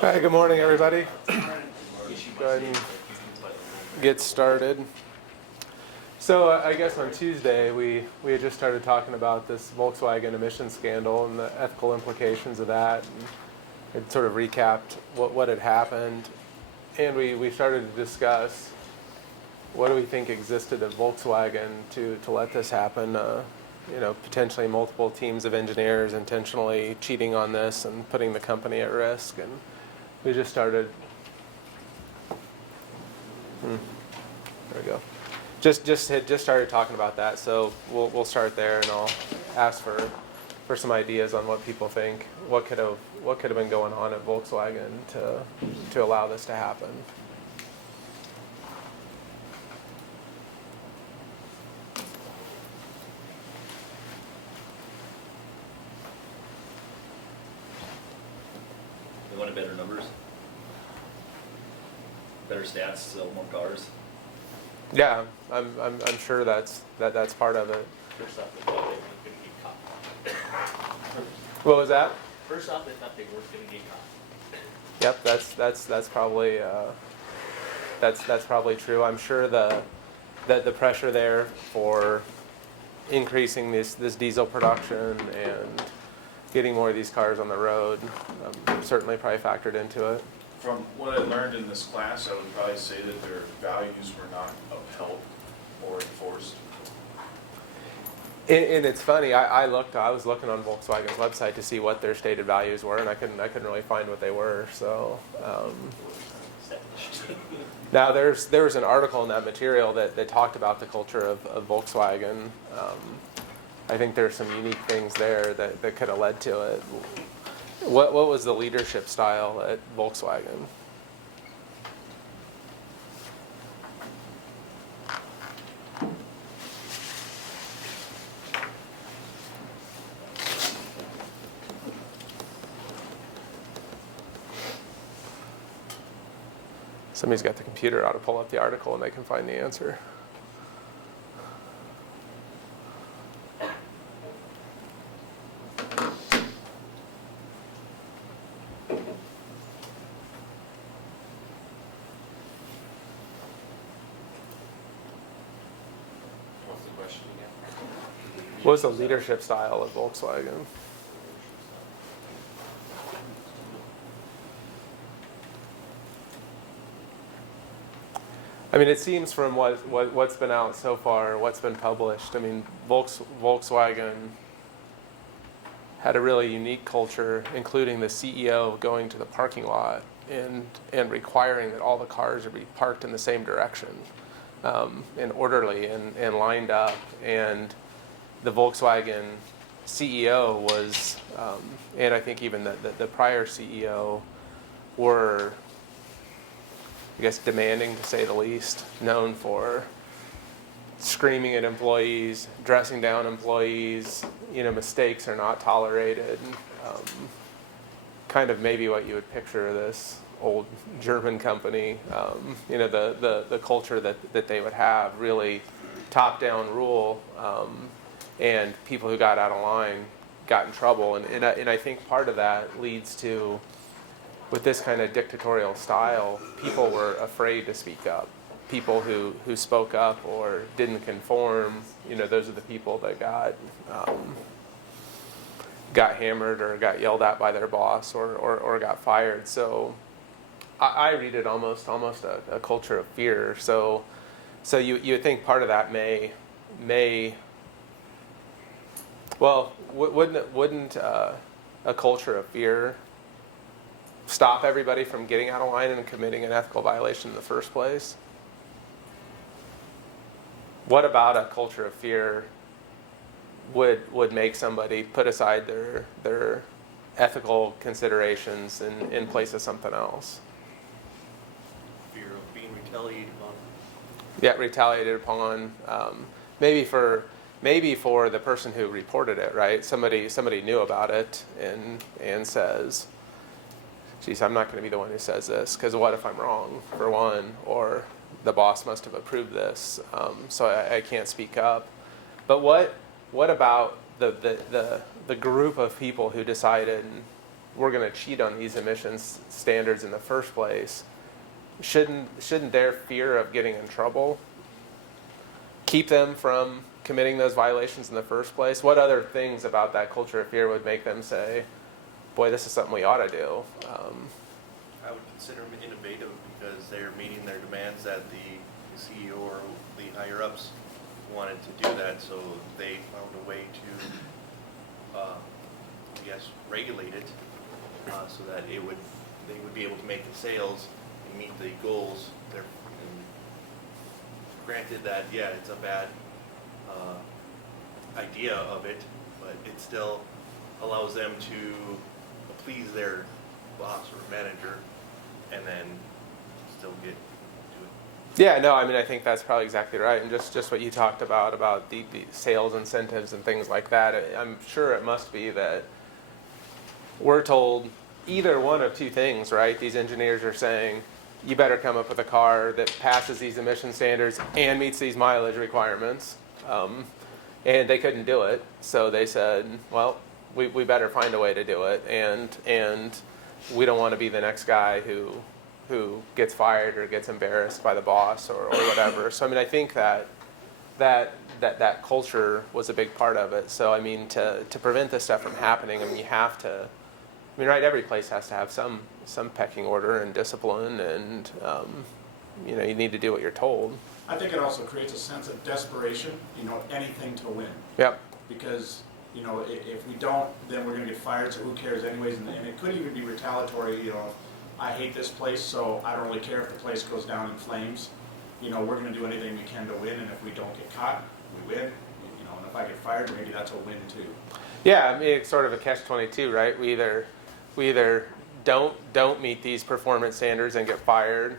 Hi, good morning, everybody. Go ahead and get started. So I guess on Tuesday we had just started talking about this Volkswagen emission scandal and the ethical implications of that, and had sort of recapped what had happened, and we started to discuss what do we think existed at Volkswagen to let this happen. Potentially multiple teams of engineers intentionally cheating on this and putting the company at risk, and we just started. There we go. Just started talking about that, so we'll start there, and I'll ask for some ideas on what people think, what could have been going on at Volkswagen to allow this to happen. They wanted better numbers, better stats, sell more cars. Yeah, I'm sure that's part of it. First off, they thought they weren't going to get caught. What was that? First off, they thought they weren't going to get caught. Yep, that's probably that's probably true. I'm sure the pressure there for increasing this diesel production and getting more of these cars on the road certainly probably factored into it. From what I learned in this class, I would probably say that their values were not upheld or enforced. And it's funny. I was looking on Volkswagen's website to see what their stated values were, and I couldn't really find what they were. So now there was an article in that material that talked about the culture of Volkswagen. I think there's some unique things there that could have led to it. What was the leadership style at Volkswagen? Somebody's got the computer out to pull up the article and they can find the answer. What's the question again? What was the leadership style of Volkswagen? I mean, it seems from what's been out so far, what's been published, I mean, Volkswagen had a really unique culture, including the CEO going to the parking lot and requiring that all the cars are be parked in the same direction, and orderly and lined up. And the Volkswagen CEO was, and I think even the prior CEO were, I guess, demanding to say the least, known for screaming at employees, dressing down employees. Mistakes are not tolerated. Kind of maybe what you would picture this old German company. The culture that they would have, really top-down rule, and people who got out of line got in trouble. And I think part of that leads to, with this kind of dictatorial style, people were afraid to speak up. People who spoke up or didn't conform, those are the people that got hammered or got yelled at by their boss or got fired. So I read it almost a culture of fear. So you would think part of that may well, wouldn't a culture of fear stop everybody from getting out of line and committing an ethical violation in the first place? What about a culture of fear would make somebody put aside their ethical considerations in place of something else? Fear of being retaliated on. Yeah, retaliated upon. Maybe for the person who reported it, right? Somebody knew about it and says, geez, I'm not going to be the one who says this, because what if I'm wrong, for one, or the boss must have approved this, so I can't speak up. But what about the group of people who decided we're going to cheat on these emissions standards in the first place, shouldn't their fear of getting in trouble keep them from committing those violations in the first place? What other things about that culture of fear would make them say, boy, this is something we ought to do? I would consider them innovative because they're meeting their demands that the CEO or the higher ups wanted to do that, so they found a way to, I guess, regulate it so that they would be able to make the sales and meet the goals. And granted that, yeah, it's a bad idea of it, but it still allows them to please their boss or manager and then still get to it. Yeah, no, I mean, I think that's probably exactly right. And just what you talked about the sales incentives and things like that, I'm sure it must be that we're told either one of two things, right? These engineers are saying, you better come up with a car that passes these emission standards and meets these mileage requirements. And they couldn't do it, so they said, well, we better find a way to do it, and we don't want to be the next guy who gets fired or gets embarrassed by the boss or whatever. So I mean, I think that culture was a big part of it. So I mean, to prevent this stuff from happening, I mean, you have to. I mean, right? Every place has to have some pecking order and discipline, and you need to do what you're told. I think it also creates a sense of desperation. Anything to win. Yep. Because if we don't, then we're going to get fired. So who cares, anyways? And it could even be retaliatory. I hate this place, so I don't really care if the place goes down in flames. We're going to do anything we can to win, and if we don't get caught, we win. And if I get fired, maybe that's a win too. Yeah, I mean, it's sort of a catch-22, right? We either don't meet these performance standards and get fired,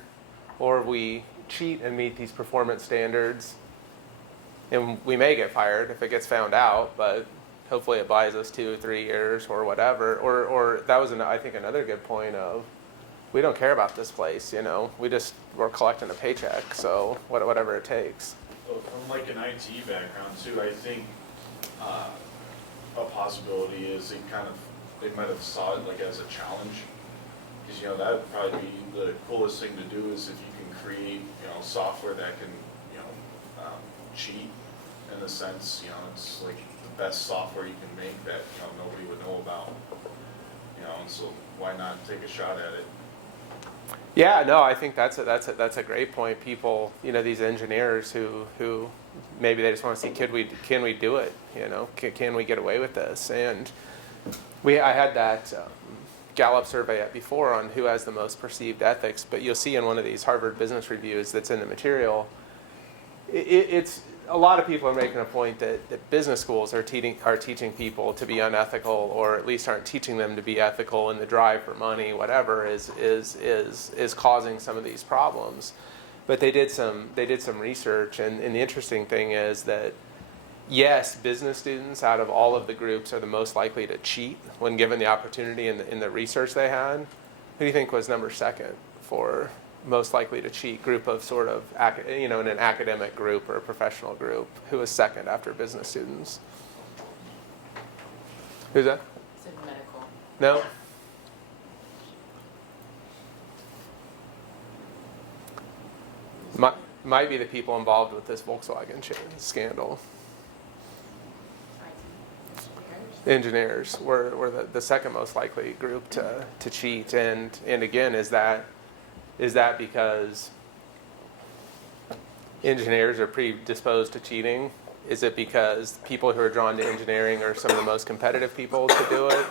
or we cheat and meet these performance standards, and we may get fired if it gets found out, but hopefully it buys us 2 or 3 years or whatever. Or that was, I think, another good point of, we don't care about this place, we're collecting a paycheck, so whatever it takes. Well, from like an IT background too, I think a possibility is they might have saw it like as a challenge, because that would probably be the coolest thing to do is if you can create software that can cheat in the sense it's like the best software you can make that nobody would know about, and so why not take a shot at it? Yeah, no, I think that's a great point. People, these engineers who maybe they just want to see, can we do it? Can we get away with this? And I had that Gallup survey up before on who has the most perceived ethics, but you'll see in one of these Harvard Business Reviews that's in the material, it's a lot of people are making a point that business schools are teaching people to be unethical, or at least aren't teaching them to be ethical, and the drive for money, whatever, is causing some of these problems. But they did some research, and the interesting thing is that yes, business students out of all of the groups are the most likely to cheat when given the opportunity in the research they had. Who do you think was number second for most likely to cheat group of sort of, in an academic group or a professional group? Who was second after business students? Who's that? Said medical. No? Might be the people involved with this Volkswagen scandal. Engineers were the second most likely group to cheat, and again, is that because engineers are predisposed to cheating? Is it because people who are drawn to engineering are some of the most competitive people to do it?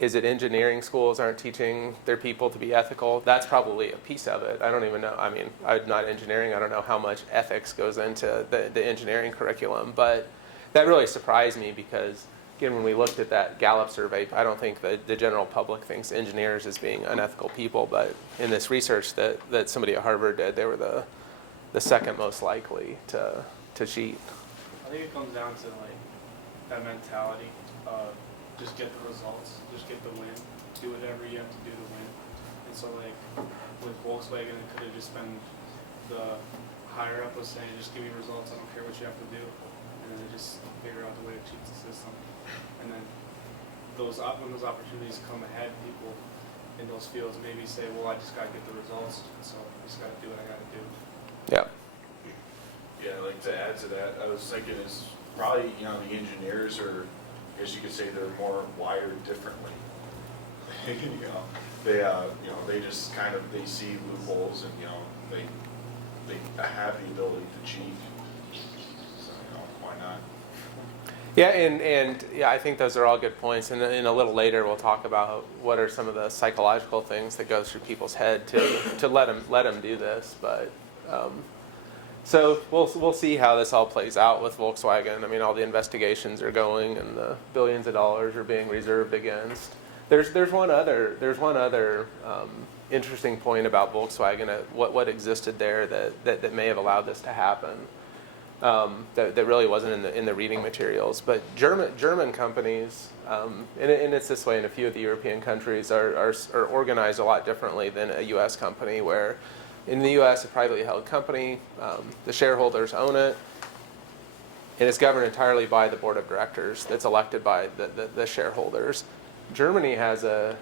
Is it engineering schools aren't teaching their people to be ethical? That's probably a piece of it. I don't even know. I mean, I'm not engineering. I don't know how much ethics goes into the engineering curriculum, but that really surprised me because, again, when we looked at that Gallup survey, I don't think that the general public thinks engineers as being unethical people, but in this research that somebody at Harvard did, they were the second most likely to cheat. I think it comes down to that mentality of just get the results, just get the win, do whatever you have to do to win. And so with Volkswagen, it could have just been the higher up was saying, just give me results, I don't care what you have to do. And then they just figure out the way to cheat the system. And then when those opportunities come ahead, people in those fields maybe say, well, I just gotta get the results, so I just gotta do what I gotta do. Yeah. Yeah, like to add to that, I was thinking is probably, you know, the engineers are, I guess you could say they're more wired differently. You know, they, you know, they just kind of, they see loopholes and, you know, they have the ability to cheat. So, you know, why not? Yeah, and yeah, I think those are all good points. And then a little later, we'll talk about what are some of the psychological things that go through people's head to let them do this. But so we'll see how this all plays out with Volkswagen. I mean, all the investigations are going, and the billions of dollars are being reserved against. There's one other interesting point about Volkswagen, what existed there that may have allowed this to happen. That really wasn't in the reading materials, but German companies, and it's this way in a few of the European countries, are organized a lot differently than a U.S. company. Where in the U.S. a privately held company, the shareholders own it, and it's governed entirely by the board of directors that's elected by the shareholders. Germany has a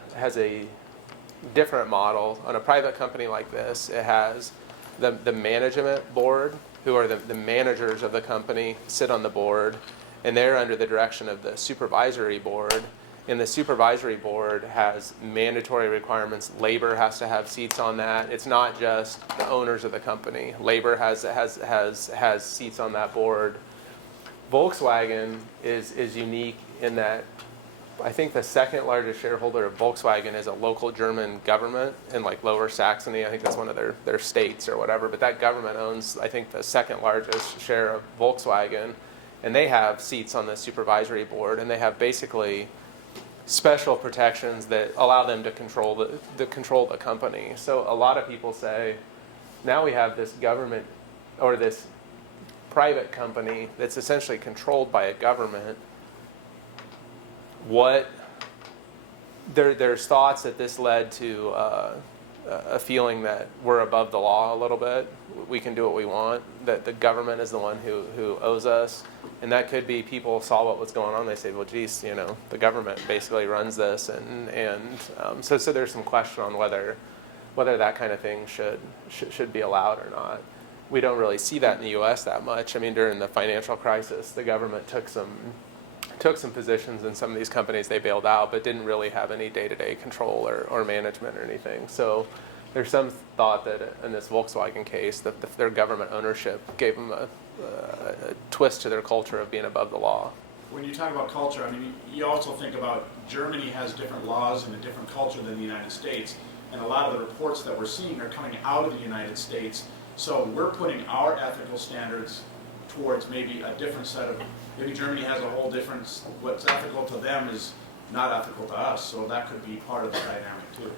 different model. On a private company like this, it has the management board, who are the managers of the company, sit on the board, and they're under the direction of the supervisory board. And the supervisory board has mandatory requirements. Labor has to have seats on that. It's not just the owners of the company. Labor has seats on that board. Volkswagen is unique in that I think the second largest shareholder of Volkswagen is a local German government in like Lower Saxony. I think that's one of their states or whatever. But that government owns, I think, the second largest share of Volkswagen. And they have seats on the supervisory board. And they have basically special protections that allow them to control the company. So a lot of people say, now we have this government or this private company that's essentially controlled by a government. There's thoughts that this led to a feeling that we're above the law a little bit. We can do what we want, that the government is the one who owes us. And that could be people saw what was going on. They say, well, geez, you know, the government basically runs this. So there's some question on whether that kind of thing should be allowed or not. We don't really see that in the U.S. that much. I mean, during the financial crisis, the government took some positions in some of these companies they bailed out, but didn't really have any day-to-day control or management or anything. So there's some thought that in this Volkswagen case that their government ownership gave them a twist to their culture of being above the law. When you talk about culture, I mean, you also think about Germany has different laws and a different culture than the United States, and a lot of the reports that we're seeing are coming out of the United States. So we're putting our ethical standards towards maybe a different set of, maybe Germany has a whole different, what's ethical to them is not ethical to us, so that could be part of the dynamic too.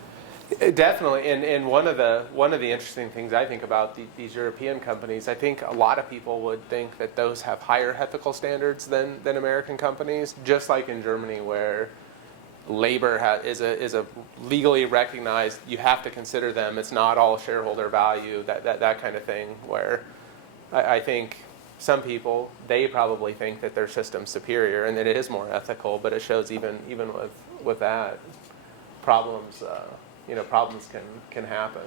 Definitely, and one of the interesting things I think about these European companies, I think a lot of people would think that those have higher ethical standards than American companies, just like in Germany where labor is a legally recognized, you have to consider them, it's not all shareholder value, that kind of thing, where I think some people, they probably think that their system's superior and that it is more ethical, but it shows even with that, problems can happen.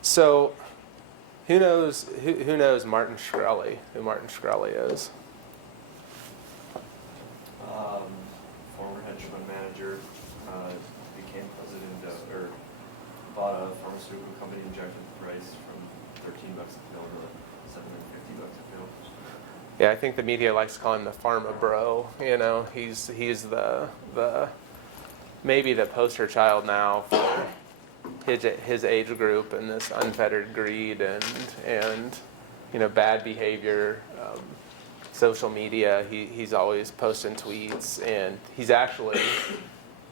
So who knows Martin Shkreli, who Martin Shkreli is? Former hedge fund manager, became president or bought a pharmaceutical company, injected the price from $13 a pill to $750 a pill. Yeah, I think the media likes to call him the pharma bro. You know, he's the maybe the poster child now for his age group and this unfettered greed and bad behavior. Social media, he's always posting tweets, and he's actually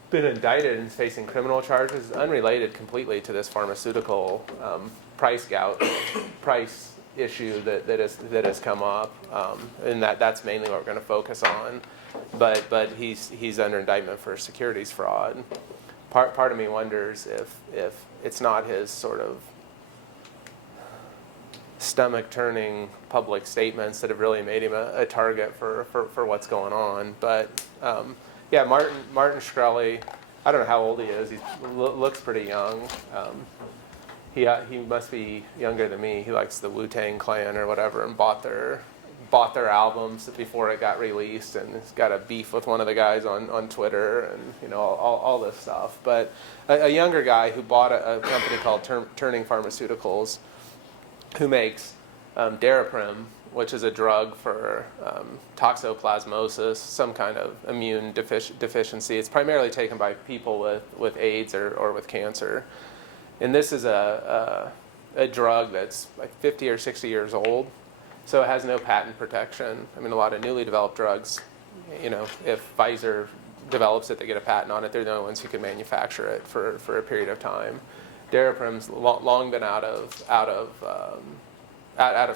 been indicted and facing criminal charges unrelated completely to this pharmaceutical price issue that has come up, and that's mainly what we're going to focus on. But he's under indictment for securities fraud. Part of me wonders if it's not his sort of stomach-turning public statements that have really made him a target for what's going on. But Yeah, Martin Shkreli. I don't know how old he is. He looks pretty young. He must be younger than me. He likes the Wu-Tang Clan or whatever, and bought their albums before it got released, and he's got a beef with one of the guys on Twitter, and all this stuff. But a younger guy who bought a company called Turning Pharmaceuticals, who makes Daraprim, which is a drug for toxoplasmosis, some kind of immune deficiency. It's primarily taken by people with AIDS or with cancer. And this is a drug that's like 50 or 60 years old, so it has no patent protection. I mean, a lot of newly developed drugs, if Pfizer develops it, they get a patent on it. They're the only ones who can manufacture it for a period of time. Daraprim's long been out of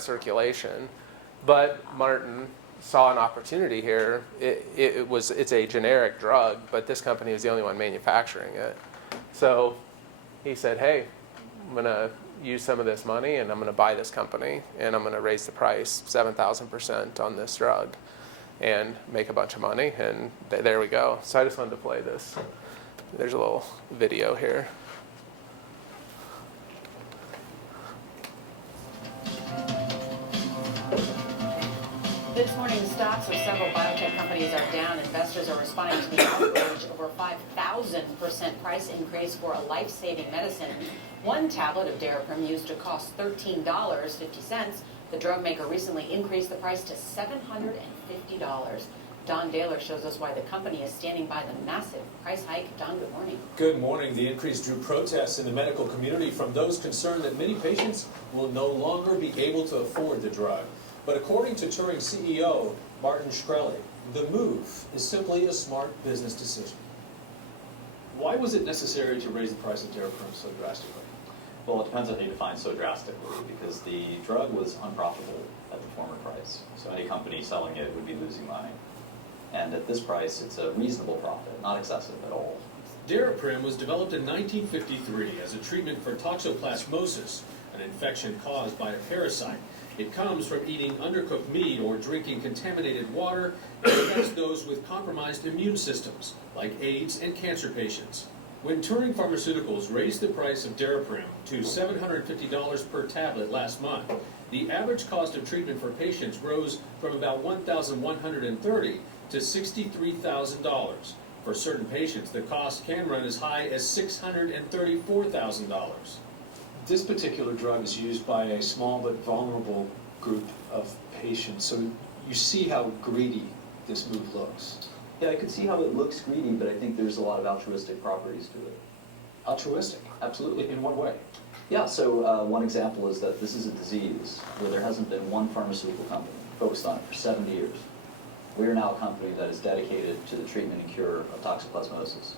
circulation, but Martin saw an opportunity here. It's a generic drug, but this company is the only one manufacturing it. So he said, hey, I'm going to use some of this money and I'm going to buy this company and I'm going to raise the price 7,000% on this drug and make a bunch of money, and there we go. So I just wanted to play this. There's a little video here. This morning, stocks of several biotech companies are down. Investors are responding to the outrage over 5,000% price increase for a life-saving medicine. One tablet of Daraprim used to cost $13.50. The drug maker recently increased the price to $750. Don Daler shows us why the company is standing by the massive price hike. Don, good morning. Good morning. The increase drew protests in the medical community from those concerned that many patients will no longer be able to afford the drug. But according to Turing CEO Martin Shkreli, the move is simply a smart business decision. Why was it necessary to raise the price of Daraprim so drastically? Well, it depends on how you define so drastically, because the drug was unprofitable at the former price. So any company selling it would be losing money. And at this price, it's a reasonable profit, not excessive at all. Daraprim was developed in 1953 as a treatment for toxoplasmosis, an infection caused by a parasite. It comes from eating undercooked meat or drinking contaminated water and affects those with compromised immune systems, like AIDS and cancer patients. When Turing Pharmaceuticals raised the price of Daraprim to $750 per tablet last month, the average cost of treatment for patients rose from about $1,130 to $63,000. For certain patients, the cost can run as high as $634,000. This particular drug is used by a small but vulnerable group of patients. So you see how greedy this move looks. Yeah, I could see how it looks greedy, but I think there's a lot of altruistic properties to it. Altruistic? Absolutely. In what way? Yeah, so one example is that this is a disease where there hasn't been one pharmaceutical company focused on it for 70 years. We are now a company that is dedicated to the treatment and cure of toxoplasmosis.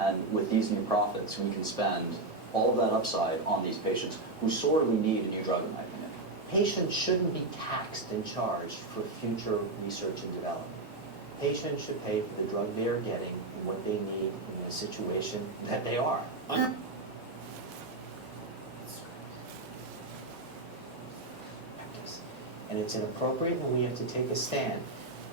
And with these new profits, we can spend all of that upside on these patients who sorely need a new drug, in my opinion. Patients shouldn't be taxed and charged for future research and development. Patients should pay for the drug they are getting and what they need in the situation that they are. And it's inappropriate, and we have to take a stand.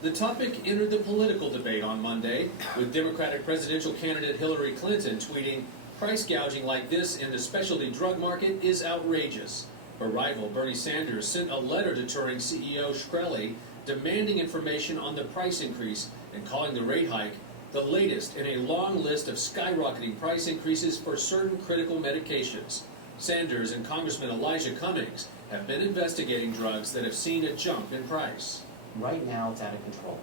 The topic entered the political debate on Monday, with Democratic presidential candidate Hillary Clinton tweeting, "Price gouging like this in the specialty drug market is outrageous." Her rival, Bernie Sanders, sent a letter to Turing CEO Shkreli demanding information on the price increase and calling the rate hike the latest in a long list of skyrocketing price increases for certain critical medications. Sanders and Congressman Elijah Cummings have been investigating drugs that have seen a jump in price. Right now, it's out of control.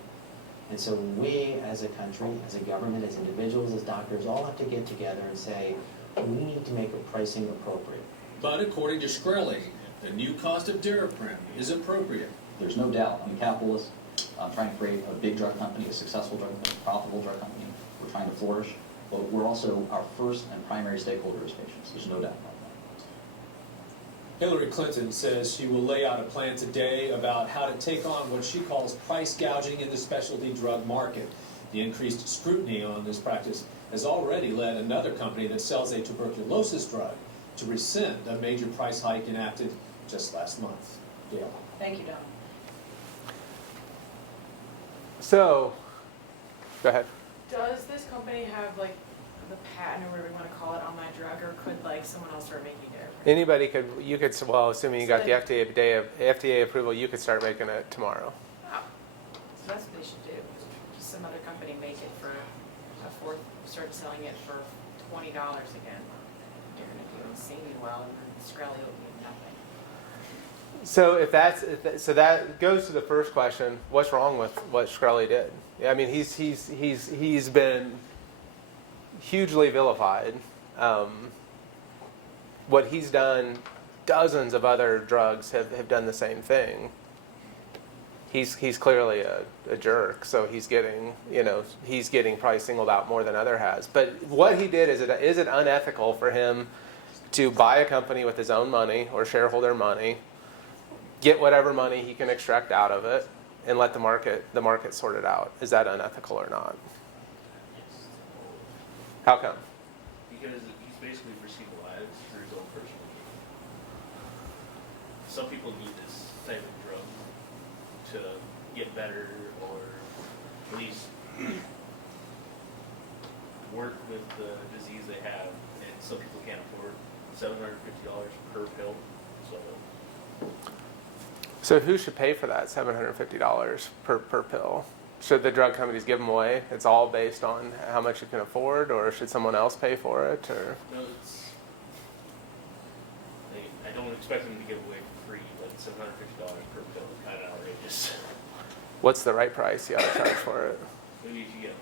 And so we, as a country, as a government, as individuals, as doctors, all have to get together and say, we need to make a pricing appropriate. But according to Shkreli, the new cost of Daraprim is appropriate. There's no doubt. I'm a capitalist. I'm trying to create a big drug company, a successful drug company, a profitable drug company. We're trying to flourish. But we're also, our first and primary stakeholder is patients. There's no doubt about that. Hillary Clinton says she will lay out a plan today about how to take on what she calls price gouging in the specialty drug market. The increased scrutiny on this practice has already led another company that sells a tuberculosis drug to rescind a major price hike enacted just last month. Gail. Thank you, Don. So, go ahead. Does this company have like the patent or whatever you want to call it on that drug, or could like someone else start making it? Anybody could, you could, well, assuming you got the So FDA approval, you could start making it tomorrow. Oh, so that's what they should do. Just some other company make it for a fourth, start selling it for $20 again. They're gonna do insanely well, and Scully will be nothing. So so that goes to the first question: what's wrong with what Shkreli did? I mean, he's been hugely vilified. What he's done, dozens of other drugs have done the same thing. He's clearly a jerk, so he's getting probably singled out more than other has. But what he did, is it unethical for him to buy a company with his own money or shareholder money, get whatever money he can extract out of it, and let the market sort it out? Is that unethical or not? How come? Because he's basically received lives for his own personal gain. Some people need this type of drug to get better, or at least work with the disease they have, and some people can't afford $750 per pill. So who should pay for that $750 per pill? Should the drug companies give them away? It's all based on how much you can afford, or should someone else pay for it? Or No, I don't expect them to give away for free, but $750 per pill is kind of outrageous. what's the right price you ought to charge for it? Maybe if you get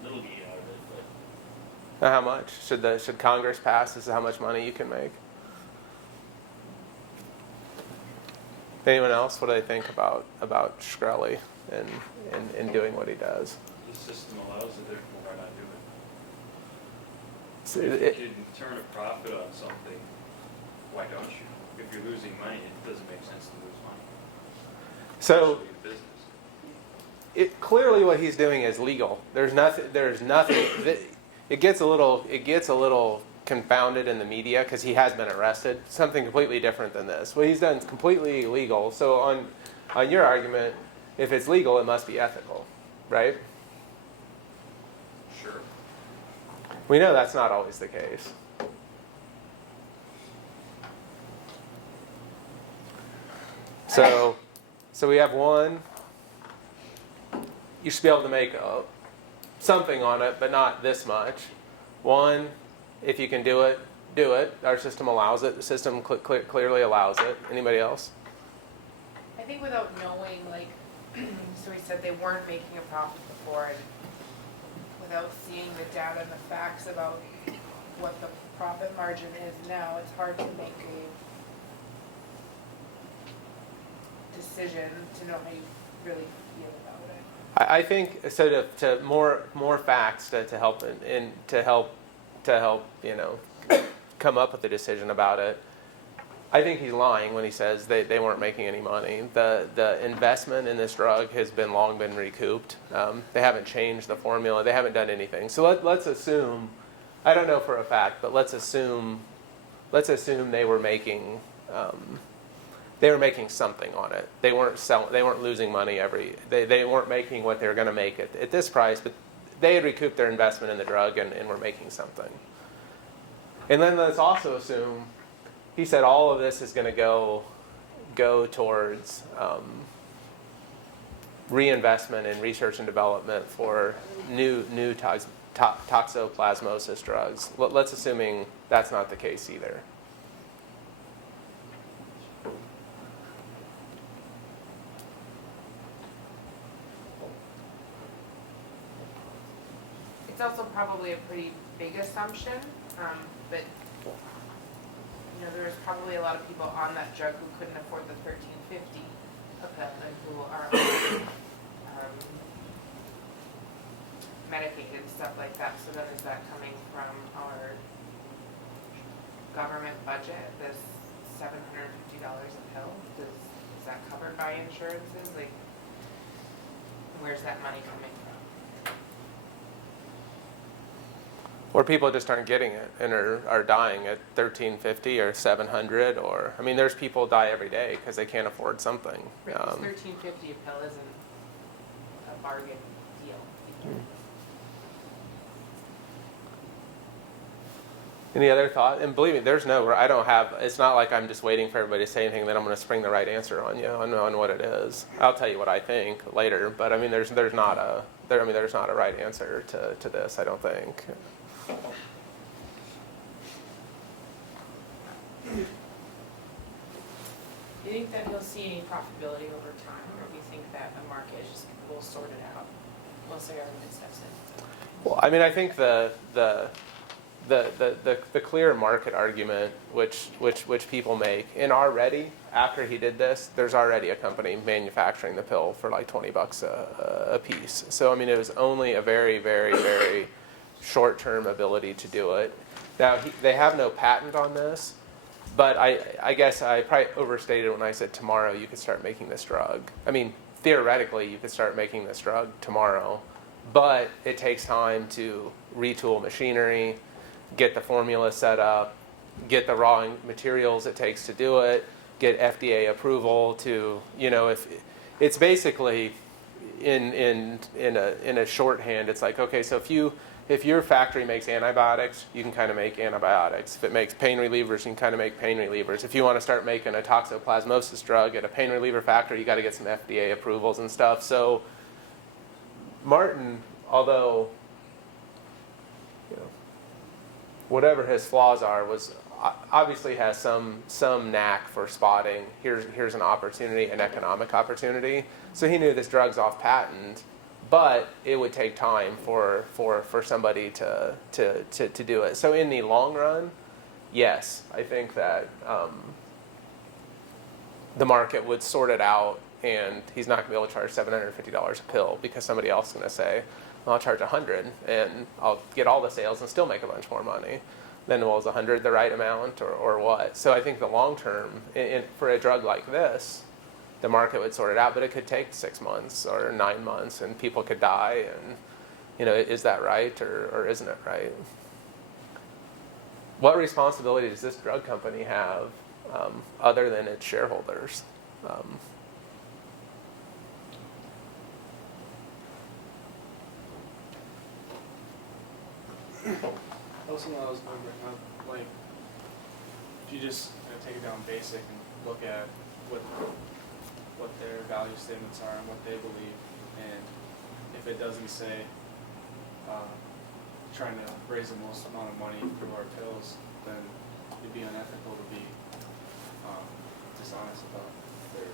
a little gain out of it, but Now, how much? Should Congress pass this is how much money you can make? Anyone else? What do they think about Shkreli and doing what he does? The system allows it, therefore why not do So it? If you can turn a profit on something, why don't you? If you're losing money, it doesn't make sense to lose money. So Especially in business. clearly what he's doing is legal. There's nothing. It gets a little confounded in the media because he has been arrested. Something completely different than this. What he's done is completely illegal. So on your argument, if it's legal, it must be ethical, right? Sure. We know that's not always the case. So we have one. You should be able to make something on it, but not this much. One, if you can do it, do it. Our system allows it. The system clearly allows it. Anybody else? I think without knowing, like, so he said they weren't making a profit before, and without seeing the data and the facts about what the profit margin is now, it's hard to make a decision to know how you really feel about it. I think so. To more facts to help and to help come up with a decision about it. I think he's lying when he says they weren't making any money. The investment in this drug has long been recouped. They haven't changed the formula. They haven't done anything. So let's assume, I don't know for a fact, but let's assume they were making something on it. They weren't losing money they weren't making what they were going to make at this price, but they had recouped their investment in the drug and were making something. And then let's also assume he said all of this is going to go towards reinvestment in research and development for new toxoplasmosis drugs. Let's assuming that's not the case either. It's also probably a pretty big assumption, but there was probably a lot of people on that drug who couldn't afford the $13.50 a pill and who are medicated and stuff like that. So then is that coming from our government budget, this $750 a pill? Is that covered by insurances? Like, where's that money coming from? Or people just aren't getting it and are dying at $13.50 or $700, or there's people die every day because they can't afford something. $13.50 a pill isn't a bargain deal either. Any other thought? And believe me, I don't have, it's not like I'm just waiting for everybody to say anything, then I'm going to spring the right answer on you on what it is. I'll tell you what I think later, but I mean, there's not a right answer to this, I don't think. Do you think that he'll see any profitability over time, or do you think that the market is just will sort it out once the government steps in? Well, I mean, I think the clear market argument which people make, and already after he did this, there's already a company manufacturing the pill for like $20 a piece. So I mean, it was only a very, very, very short-term ability to do it. Now they have no patent on this, but I guess I probably overstated when I said tomorrow you could start making this drug. I mean, theoretically you could start making this drug tomorrow, but it takes time to retool machinery, get the formula set up, get the raw materials it takes to do it, get FDA approval to, if it's basically in a shorthand, it's like, okay, so if your factory makes antibiotics, you can kind of make antibiotics. If it makes pain relievers, you can kind of make pain relievers. If you want to start making a toxoplasmosis drug at a pain reliever factory, you got to get some FDA approvals and stuff. So Martin, although whatever his flaws are, obviously has some knack for spotting here's an opportunity, an economic opportunity. So he knew this drug's off patent, but it would take time for somebody to do it. So in the long run, yes, I think that the market would sort it out, and he's not going to be able to charge $750 a pill because somebody else is going to say, well, I'll charge $100 and I'll get all the sales and still make a bunch more money. Then, well, is $100 the right amount or what? So I think the long term, for a drug like this, the market would sort it out, but it could take 6 months or 9 months, and people could die. And is that right or isn't it right? What responsibility does this drug company have other than its shareholders? That was something I was going to bring up. Like, if you just take it down basic and look at what their value statements are and what they believe, and if it doesn't say trying to raise the most amount of money through our pills, then it'd be unethical to be dishonest about their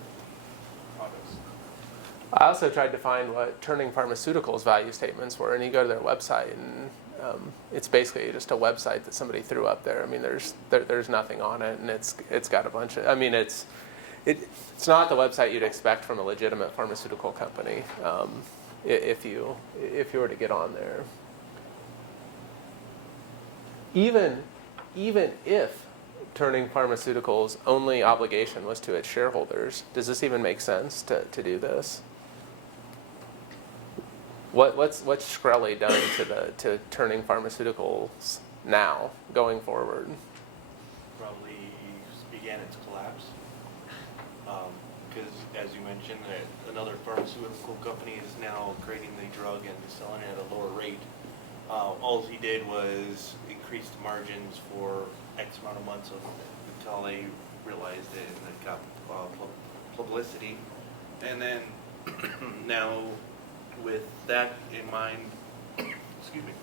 products. I also tried to find what Turning Pharmaceuticals' value statements were, and you go to their website, and it's basically just a website that somebody threw up there. I mean, there's nothing on it, and it's got a bunch of. I mean, it's not the website you'd expect from a legitimate pharmaceutical company. If you were to get on there, even if Turning Pharmaceuticals' only obligation was to its shareholders, does this even make sense to do this? What's Shkreli done to Turning Pharmaceuticals now, going forward? Probably began its collapse. Because, as you mentioned, another pharmaceutical company is now creating the drug and selling it at a lower rate. All he did was increase the margins for X amount of months until they realized it and it got publicity. And then now, with that in mind, excuse me,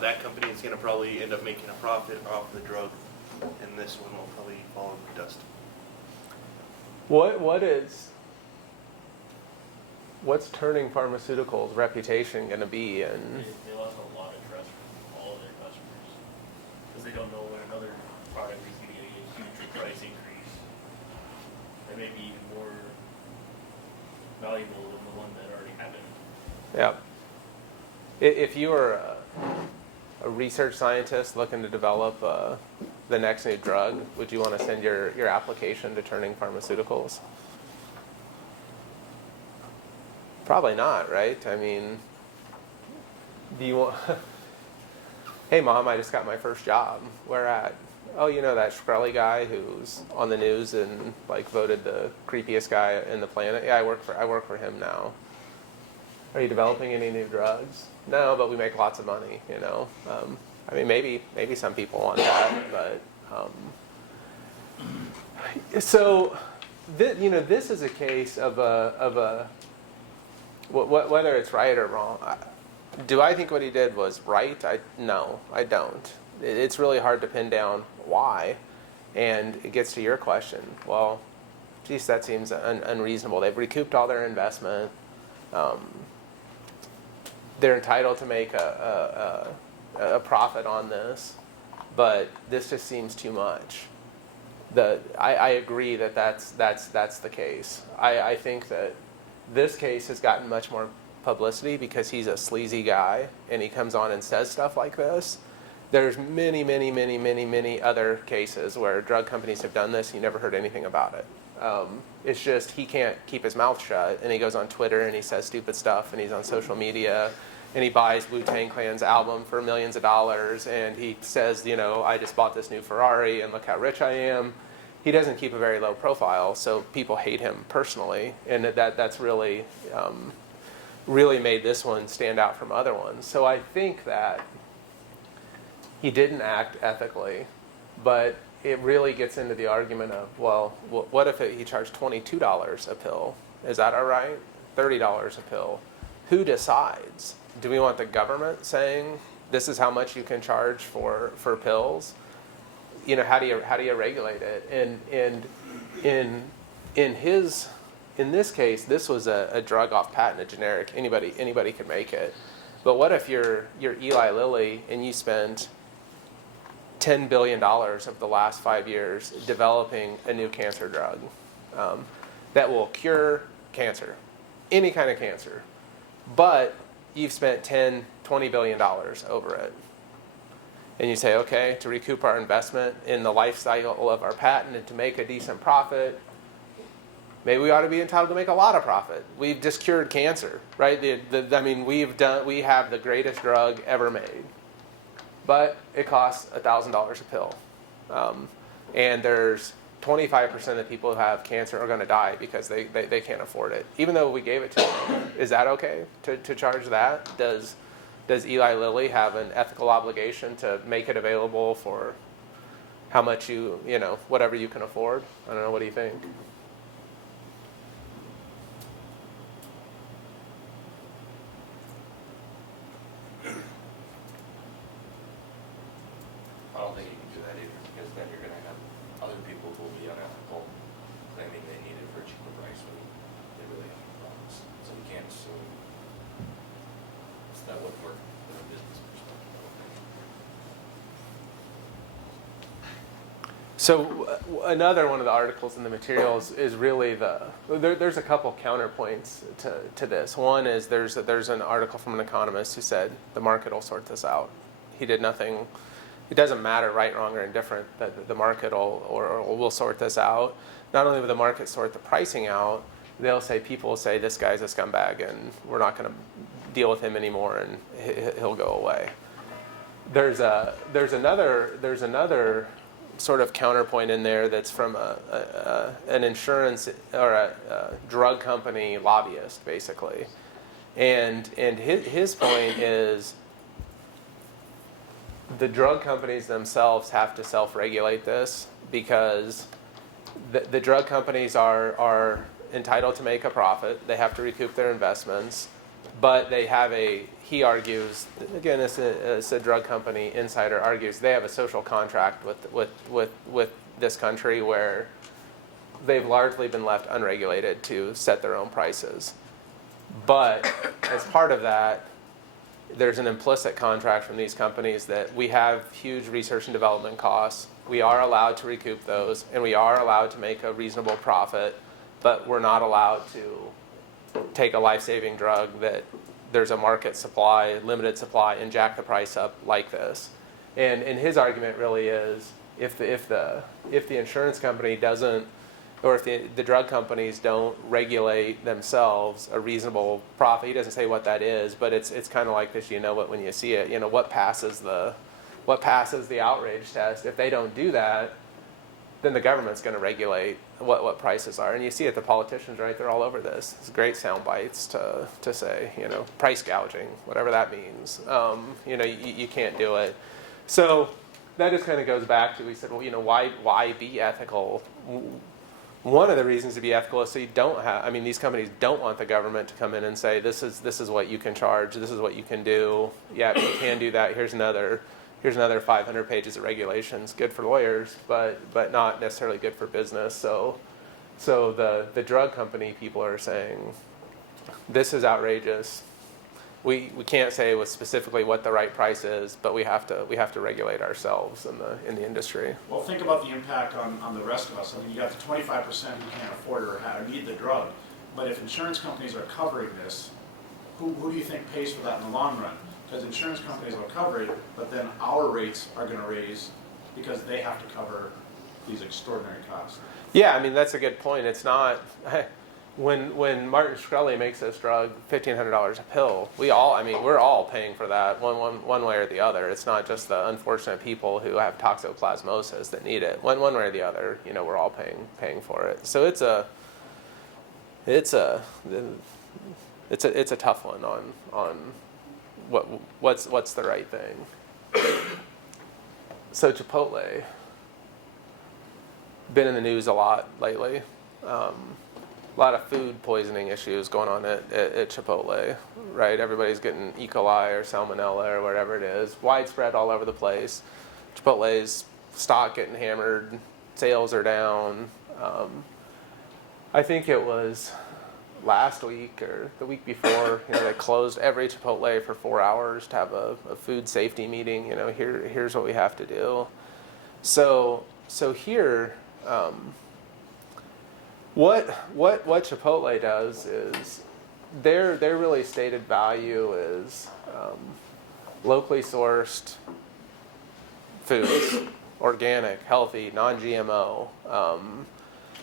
that company is going to probably end up making a profit off the drug, and this one will probably fall in the dust. What's Turning Pharmaceuticals' reputation going to be? And They lost a lot of trust from all of their customers because they don't know when another product is going to get a huge price increase that may be even more valuable than the one that already happened. yeah, if you were a research scientist looking to develop the next new drug, would you want to send your application to Turning Pharmaceuticals? Probably not, right? I mean, do you want... Hey, Mom, I just got my first job. Where at? Oh, you know that Shkreli guy who's on the news and like voted the creepiest guy in the planet? Yeah, I work for him now. Are you developing any new drugs? No, but we make lots of money, I mean, maybe some people want that, but so this is a case of a whether it's right or wrong. Do I think what he did was right? No, I don't. It's really hard to pin down why, and it gets to your question. Well, geez, that seems unreasonable. They've recouped all their investment. They're entitled to make a profit on this, but this just seems too much. I agree that's the case. I think that this case has gotten much more publicity because he's a sleazy guy and he comes on and says stuff like this. There's many other cases where drug companies have done this and you never heard anything about it. It's just he can't keep his mouth shut, and he goes on Twitter and he says stupid stuff, and he's on social media and he buys Wu-Tang Clan's album for millions of dollars, and he says, I just bought this new Ferrari and look how rich I am. He doesn't keep a very low profile, so people hate him personally, and that's really really made this one stand out from other ones. So I think that he didn't act ethically, but it really gets into the argument of, well, what if he charged $22 a pill? Is that all right? $30 a pill? Who decides? Do we want the government saying this is how much you can charge for pills? How do you regulate it? And in this case, this was a drug off patent, a generic. Anybody could make it. But what if you're Eli Lilly and you spend $10 billion of the last 5 years developing a new cancer drug that will cure cancer, any kind of cancer, but you've spent $10-20 billion over it. And you say, okay, to recoup our investment in the life cycle of our patent and to make a decent profit, maybe we ought to be entitled to make a lot of profit. We've just cured cancer, right? We have the greatest drug ever made, but it costs $1,000 a pill, and there's 25% of the people who have cancer are going to die because they can't afford it, even though we gave it to them. Is that okay to charge that? Does Eli Lilly have an ethical obligation to make it available for how much whatever you can afford? I don't know. What do you think? I don't think you can do that either, because then you're gonna have other people who will be unethical, claiming they need it for a cheaper price when they really have problems. So you can't assume that wouldn't work from a business perspective, I don't think. So another one of the articles in the materials is really there's a couple counterpoints to this. One is there's an article from an economist who said the market will sort this out. He did nothing. It doesn't matter right, wrong, or indifferent. That the market will sort this out. Not only will the market sort the pricing out, people will say this guy's a scumbag and we're not going to deal with him anymore and he'll go away. There's another sort of counterpoint in there that's from an insurance or a drug company lobbyist, basically, and his point is the drug companies themselves have to self-regulate this because the drug companies are entitled to make a profit. They have to recoup their investments, but they have he argues, again, it's a drug company insider argues, they have a social contract with this country where they've largely been left unregulated to set their own prices. But as part of that, there's an implicit contract from these companies that we have huge research and development costs. We are allowed to recoup those, and we are allowed to make a reasonable profit, but we're not allowed to take a life-saving drug that there's a market supply, limited supply, and jack the price up like this. And his argument really is if the insurance company doesn't, or if the drug companies don't regulate themselves a reasonable profit, he doesn't say what that is, but it's kind of like this, when you see it, what passes the outrage test. If they don't do that, then the government's going to regulate what prices are. And you see it, the politicians, right? They're all over this. It's great sound bites to say, price gouging, whatever that means. You can't do it. So that just kind of goes back to, we said, well, why be ethical? One of the reasons to be ethical is so you don't have, these companies don't want the government to come in and say, this is what you can charge, this is what you can do. Yeah, you can do that. Here's another 500 pages of regulations. Good for lawyers, but not necessarily good for business. So the drug company people are saying, this is outrageous. We can't say specifically what the right price is, but we have to regulate ourselves in the industry. Well, think about the impact on the rest of us. I mean, you got the 25% who can't afford it or need the drug. But if insurance companies are covering this, who do you think pays for that in the long run? Because insurance companies will cover it, but then our rates are going to raise because they have to cover these extraordinary costs. Yeah, that's a good point. It's not... When Martin Shkreli makes this drug $1,500 a pill, we're all paying for that one way or the other. It's not just the unfortunate people who have toxoplasmosis that need it. One way or the other, we're all paying for it. So it's a tough one on what's the right thing. So Chipotle, been in the news a lot lately. A lot of food poisoning issues going on at Chipotle, right? Everybody's getting E. coli or salmonella or whatever it is, widespread all over the place. Chipotle's stock getting hammered, sales are down. I think it was last week or the week before, they closed every Chipotle for 4 hours to have a food safety meeting. Here's what we have to do. So here. What Chipotle does is their really stated value is locally sourced foods, organic, healthy, non-GMO,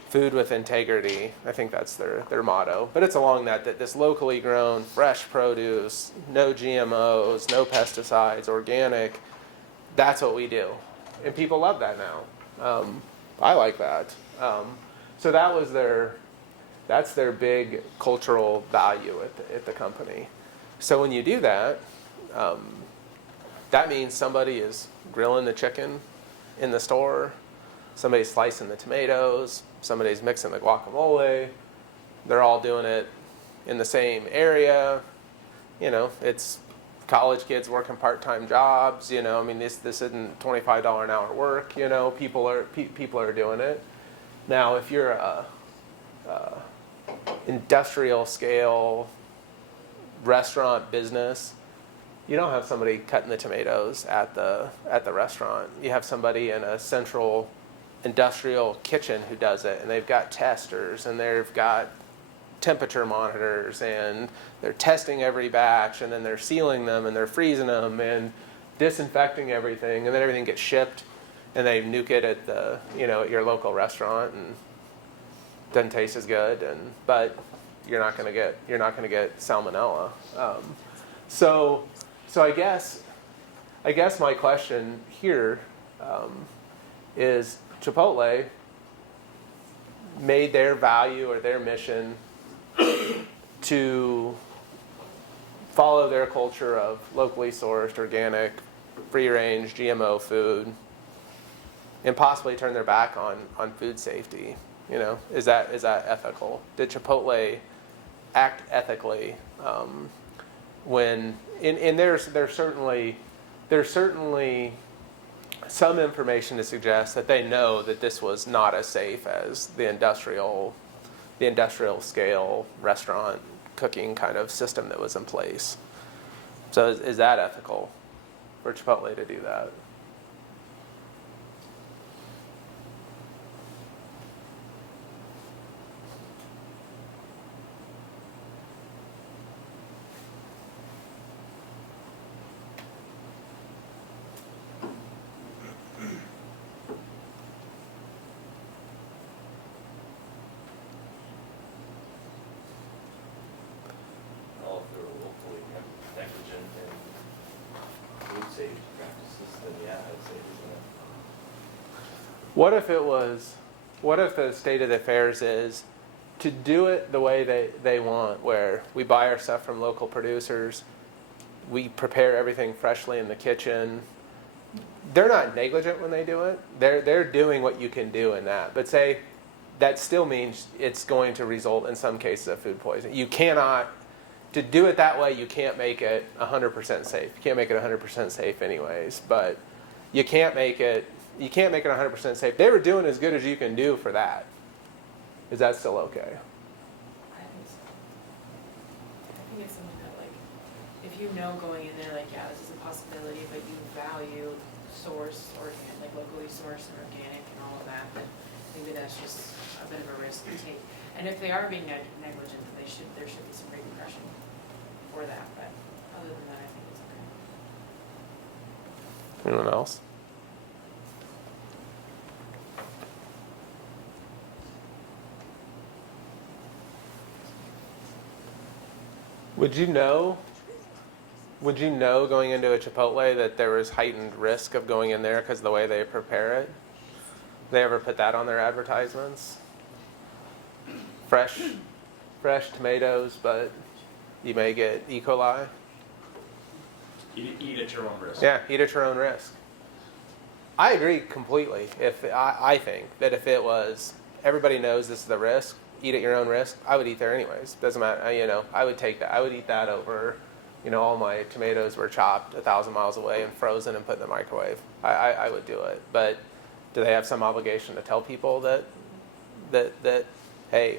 food with integrity. I think that's their motto. But it's along that this locally grown, fresh produce, no GMOs, no pesticides, organic. That's what we do, and people love that now. I like that. So that's their big cultural value at the company. So when you do that, that means somebody is grilling the chicken in the store, somebody's slicing the tomatoes, somebody's mixing the guacamole. They're all doing it in the same area. It's college kids working part-time jobs. This isn't $25 an hour work. People are doing it. Now, if you're a industrial scale restaurant business, you don't have somebody cutting the tomatoes at the restaurant. You have somebody in a central industrial kitchen who does it, and they've got testers, and they've got temperature monitors, and they're testing every batch, and then they're sealing them, and they're freezing them, and disinfecting everything, and then everything gets shipped. And they nuke it at at your local restaurant, and it doesn't taste as good, but you're not going to get salmonella. So I guess my question here is Chipotle made their value or their mission to follow their culture of locally sourced, organic, free-range, GMO food, and possibly turn their back on food safety. Is that ethical? Did Chipotle act ethically when? And there's certainly some information to suggest that they know that this was not as safe as the industrial scale restaurant cooking kind of system that was in place. So is that ethical for Chipotle to do that? All if they're locally negligent in food safety practices, then yeah, I'd say isn't it? What if the state of the affairs is to do it the way they want, where we buy our stuff from local producers, we prepare everything freshly in the kitchen, they're not negligent when they do it. They're doing what you can do in that. But say that still means it's going to result in some cases of food poisoning. You cannot, to do it that way, you can't make it 100% safe. You can't make it 100% safe anyways, but you can't make it 100% safe. They were doing as good as you can do for that. Is that still okay? I think so. I think it's something that, like, if you know going in there, like, yeah, this is a possibility, but you value source, like locally sourced and organic and all of that, then maybe that's just a bit of a risk to take. And if they are being negligent, then there should be some repercussion for that, but other than that, I think it's okay. Anyone else? Would you know going into a Chipotle that there was heightened risk of going in there because of the way they prepare it? They ever put that on their advertisements? Fresh tomatoes, but you may get E. coli. Eat at your own risk. Yeah, eat at your own risk. I agree completely. I think that if it was, everybody knows this is the risk, eat at your own risk, I would eat there anyways. Doesn't matter, I would take that. I would eat that over, all my tomatoes were chopped 1,000 miles away and frozen and put in the microwave. I would do it. But do they have some obligation to tell people that hey,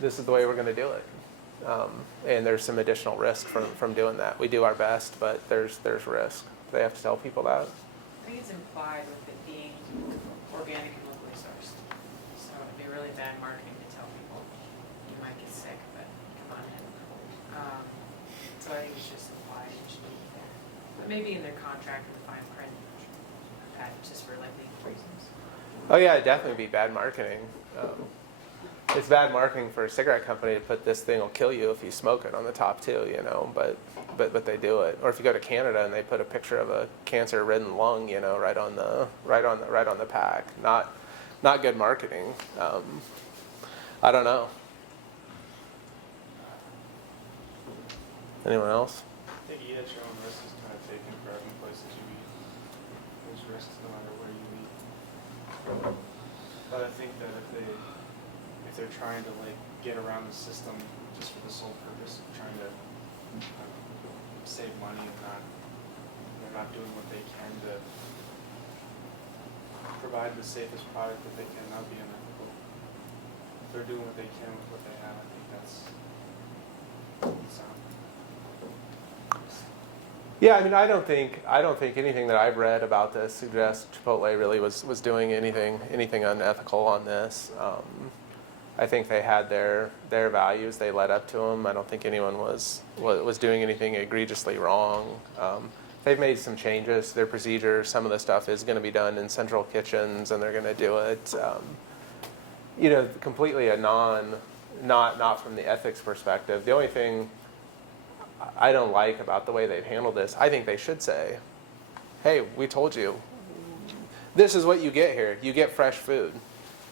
this is the way we're going to do it? And there's some additional risk from doing that. We do our best, but there's risk. They have to tell people that. I think it's implied with it being organic and locally sourced. So it'd be really bad marketing to tell people you might get sick, but come on in. So I think it's just implied, it should be there. But maybe in their contract with the fine print, that just for like legal reasons. Oh yeah, it'd definitely be bad marketing. It's bad marketing for a cigarette company to put this thing will kill you if you smoke it on the top too, but they do it. Or if you go to Canada and they put a picture of a cancer-ridden lung, right on the pack. Not good marketing. I don't know. Anyone else? I think eat at your own risk is kind of taken for every place that you eat. There's risks no matter where you eat. But I think that if they're trying to get around the system just for the sole purpose of trying to save money and they're not doing what they can to provide the safest product that they can, not be unethical. If they're doing what they can with what they have, I think that's sound. Yeah, I don't think anything that I've read about this suggests Chipotle really was doing anything unethical on this. I think they had their values. They led up to them. I don't think anyone was doing anything egregiously wrong. They've made some changes. Their procedures, some of the stuff is going to be done in central kitchens, and they're going to do it, completely not from the ethics perspective. The only thing I don't like about the way they've handled this, I think they should say, hey, we told you, this is what you get here. You get fresh food.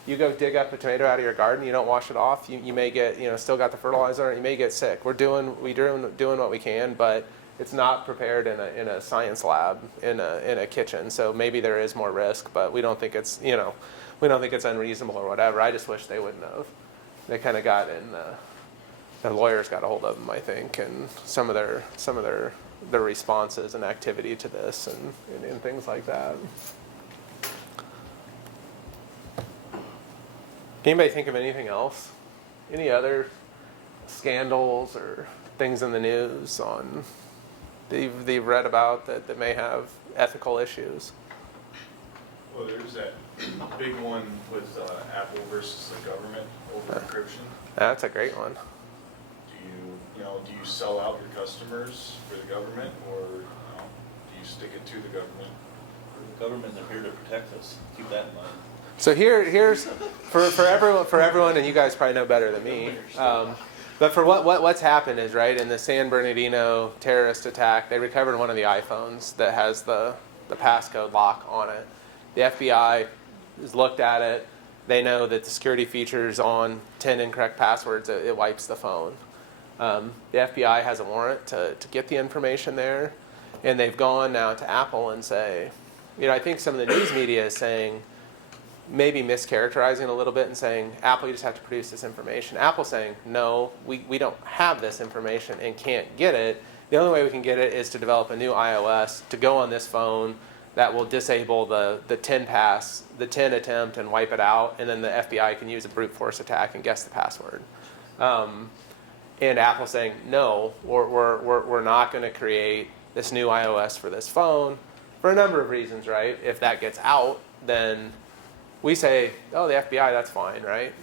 You go dig up a tomato out of your garden, you don't wash it off, you may get, still got the fertilizer, you may get sick. We're doing what we can, but it's not prepared in a science lab, in a kitchen. So maybe there is more risk, but we don't think it's, we don't think it's unreasonable or whatever. I just wish they wouldn't have. They kind of got in, the lawyers got a hold of them, I think, and some of their responses and activity to this and things like that. Anybody think of anything else? Any other scandals or things in the news on they've read about that may have ethical issues? Well, there's that big one with Apple versus the government over encryption. That's a great one. Do you sell out your customers for the government, or do you stick it to the government? For the government, they're here to protect us. Keep that in mind. So here's for everyone, and you guys probably know better than me. But for what's happened is, right, in the San Bernardino terrorist attack, they recovered one of the iPhones that has the passcode lock on it. The FBI has looked at it. They know that the security features on 10 incorrect passwords, it wipes the phone. The FBI has a warrant to get the information there, and they've gone now to Apple and say, I think some of the news media is saying, maybe mischaracterizing a little bit and saying, Apple, you just have to produce this information. Apple's saying, no, we don't have this information and can't get it. The only way we can get it is to develop a new iOS to go on this phone that will disable the 10 attempt and wipe it out, and then the FBI can use a brute force attack and guess the password. And Apple's saying, no, we're not going to create this new iOS for this phone for a number of reasons, right? If that gets out, then we say, oh, the FBI, that's fine, right?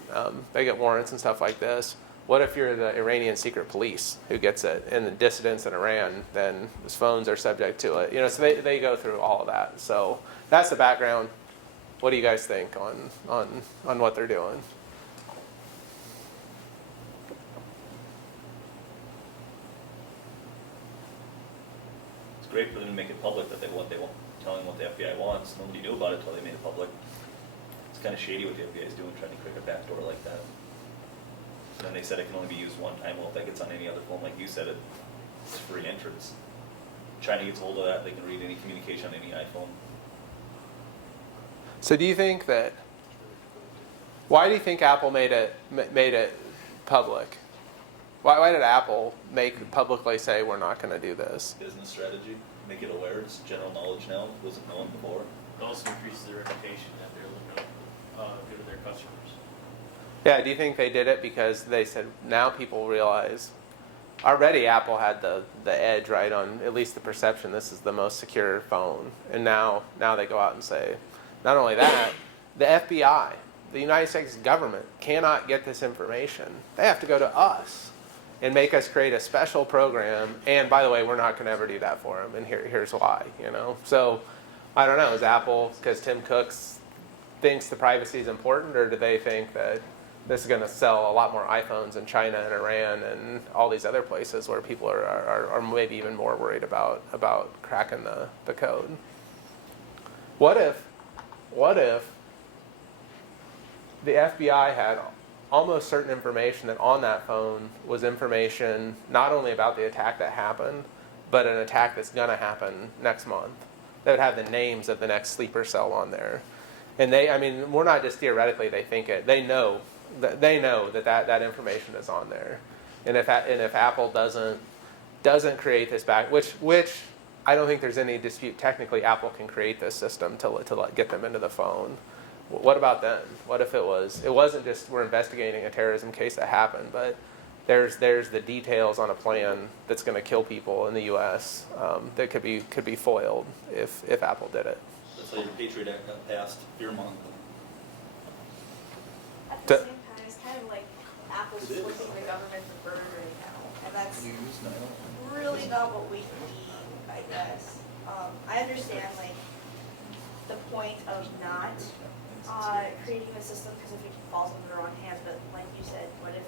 They get warrants and stuff like this. What if you're the Iranian secret police who gets it, and the dissidents in Iran, then those phones are subject to it. So they go through all of that. So that's the background. What do you guys think on what they're doing? It's great for them to make it public that telling what the FBI wants. Nobody knew about it until they made it public. It's kind of shady what the FBI is doing, trying to create a backdoor like that. And then they said it can only be used one time. Well, if that gets on any other phone, like you said, it's free entrance. China gets hold of that, they can read any communication on any iPhone. So do you think that, why do you think Apple made it public? Why did Apple publicly say we're not going to do this? Business strategy, make it aware, it's general knowledge now, it wasn't known before. It also increases their reputation that they're looking good to their customers. Yeah, do you think they did it because they said now people realize already Apple had the edge, right, on at least the perception this is the most secure phone. And now they go out and say, not only that, the FBI, the United States government cannot get this information. They have to go to us and make us create a special program. And by the way, we're not going to ever do that for them. And here's why, So I don't know, is Apple, because Tim Cook thinks the privacy is important, or do they think that this is going to sell a lot more iPhones in China and Iran and all these other places where people are maybe even more worried about cracking the code? What if the FBI had almost certain information that on that phone was information not only about the attack that happened, but an attack that's going to happen next month? They would have the names of the next sleeper cell on there. And we're not just theoretically, they think it. They know that information is on there. And if Apple doesn't create this back, which I don't think there's any dispute. Technically, Apple can create this system to get them into the phone. What about then? What if it wasn't just we're investigating a terrorism case that happened, but there's the details on a plan that's going to kill people in the U.S. That could be foiled if Apple did it. That's how your Patriot Act got passed, fear-mongering. At the same time, it's kind of like Apple's flipping the government the bird right now, and that's really not what we need, I guess. I understand, the point of not creating a system, because if it falls into the wrong hands, but like you said, what if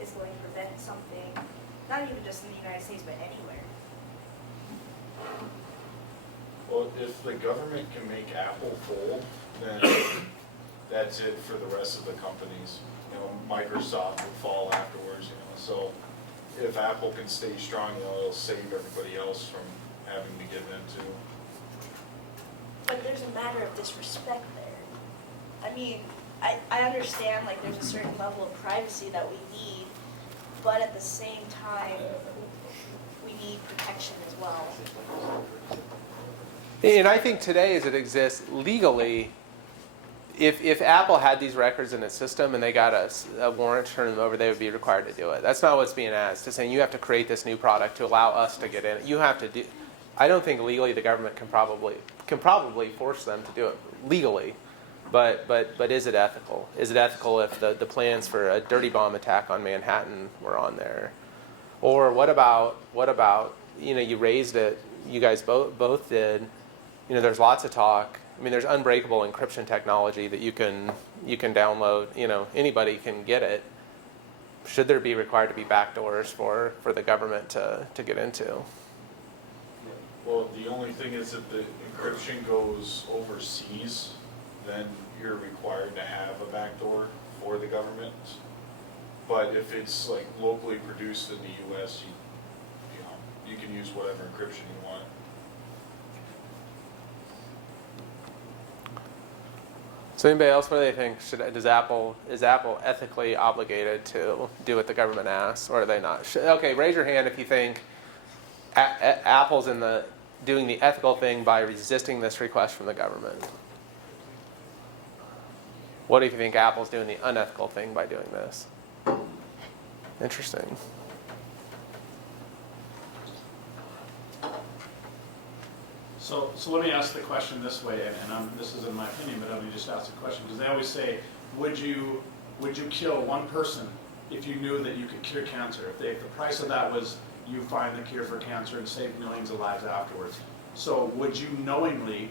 it's going to prevent something, not even just in the United States, but anywhere? Well, if the government can make Apple fold, then that's it for the rest of the companies. Microsoft will fall afterwards, So if Apple can stay strong, it'll save everybody else from having to give in to. But there's a matter of disrespect there. I mean, I understand, there's a certain level of privacy that we need, but at the same time, we need protection as well. And I think today, as it exists legally, if Apple had these records in its system and they got a warrant to turn them over, they would be required to do it. That's not what's being asked. It's saying you have to create this new product to allow us to get in. You have to do. I don't think legally the government can probably force them to do it legally, but is it ethical? Is it ethical if the plans for a dirty bomb attack on Manhattan were on there? Or what about you raised it, you guys both did. There's lots of talk. There's unbreakable encryption technology that you can download. Anybody can get it. Should there be required to be backdoors for the government to get into? Well, the only thing is if the encryption goes overseas, then you're required to have a backdoor for the government. But if it's locally produced in the U.S., you can use whatever encryption you want. So anybody else, what do they think? Is Apple ethically obligated to do what the government asks, or are they not? Okay, raise your hand if you think Apple's doing the ethical thing by resisting this request from the government. What if you think Apple's doing the unethical thing by doing this? Interesting. So let me ask the question this way, and this isn't my opinion, but let me just ask the question, because they always say, would you kill one person if you knew that you could cure cancer? If the price of that was you find the cure for cancer and save millions of lives afterwards. So would you knowingly,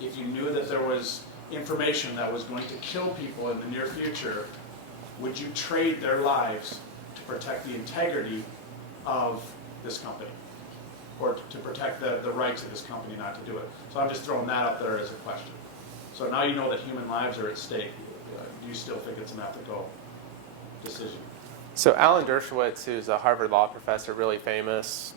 if you knew that there was information that was going to kill people in the near future, would you trade their lives to protect the integrity of this company? Or to protect the rights of this company not to do it? So I'm just throwing that up there as a question. So now you know that human lives are at stake. Do you still think it's an ethical decision? So Alan Dershowitz, who's a Harvard law professor, really famous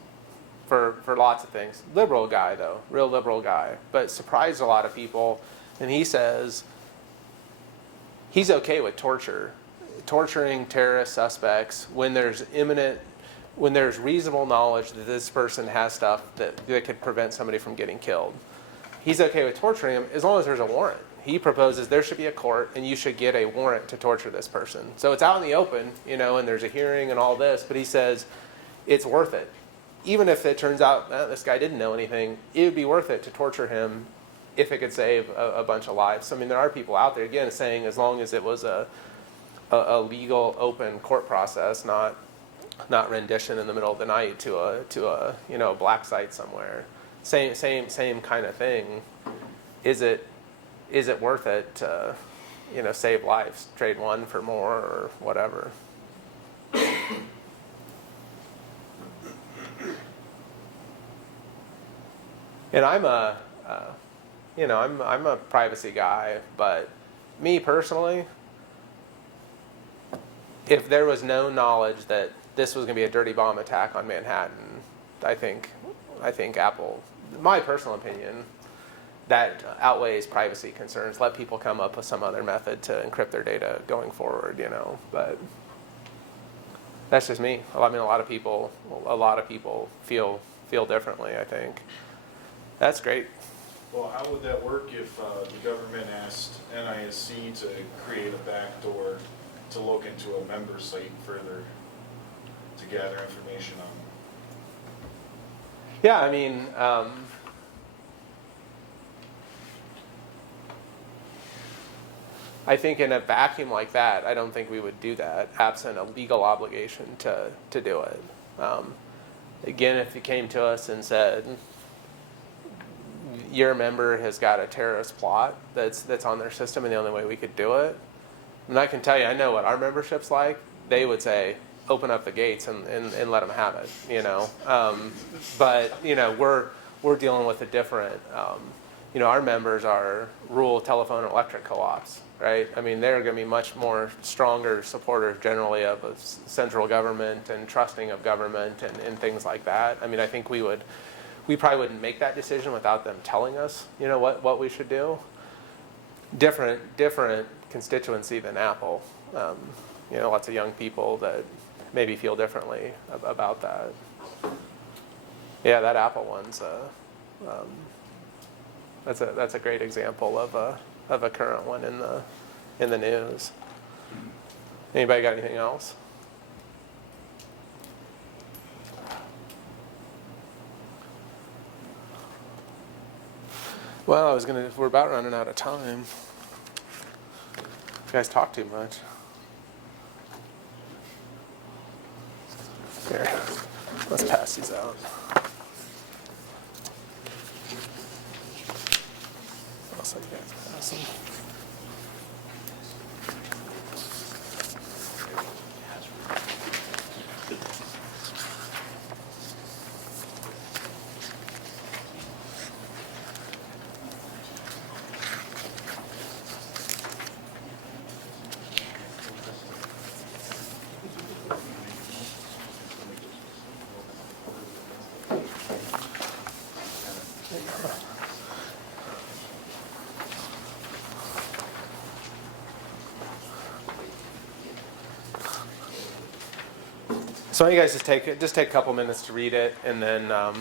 for lots of things. Liberal guy, though, real liberal guy, but surprised a lot of people. And he says he's okay with torturing terrorist suspects when there's reasonable knowledge that this person has stuff that could prevent somebody from getting killed. He's okay with torturing them as long as there's a warrant. He proposes there should be a court and you should get a warrant to torture this person. So it's out in the open, and there's a hearing and all this, but he says it's worth it. Even if it turns out this guy didn't know anything, it would be worth it to torture him if it could save a bunch of lives. I mean, there are people out there, again, saying as long as it was a legal, open court process, not rendition in the middle of the night to a black site somewhere. Same kind of thing. Is it worth it to save lives, trade one for more or whatever? And I'm a privacy guy, but me personally, if there was no knowledge that this was going to be a dirty bomb attack on Manhattan, I think Apple, my personal opinion, that outweighs privacy concerns. Let people come up with some other method to encrypt their data going forward, but that's just me. I mean, a lot of people feel differently, I think. That's great. Well, how would that work if the government asked NISC to create a backdoor to look into a member site further to gather information on? Yeah, I mean, I think in a vacuum like that, I don't think we would do that, absent a legal obligation to do it. Again, if you came to us and said, your member has got a terrorist plot that's on their system and the only way we could do it, and I can tell you, I know what our membership's like. They would say, open up the gates and let them have it, But, we're dealing with a different, our members are rural telephone and electric co-ops, right? I mean, they're going to be much more stronger supporters generally of a central government and trusting of government and things like that. I mean, I think we probably wouldn't make that decision without them telling us, what we should do. Different constituency than Apple. Lots of young people that maybe feel differently about that. Yeah, that Apple one's that's a great example of a current one in the news. Anybody got anything else? Well, we're about running out of time. You guys talk too much. Here, let's pass these out. I'll let you guys pass them. So why don't you guys just take a couple minutes to read it, and then I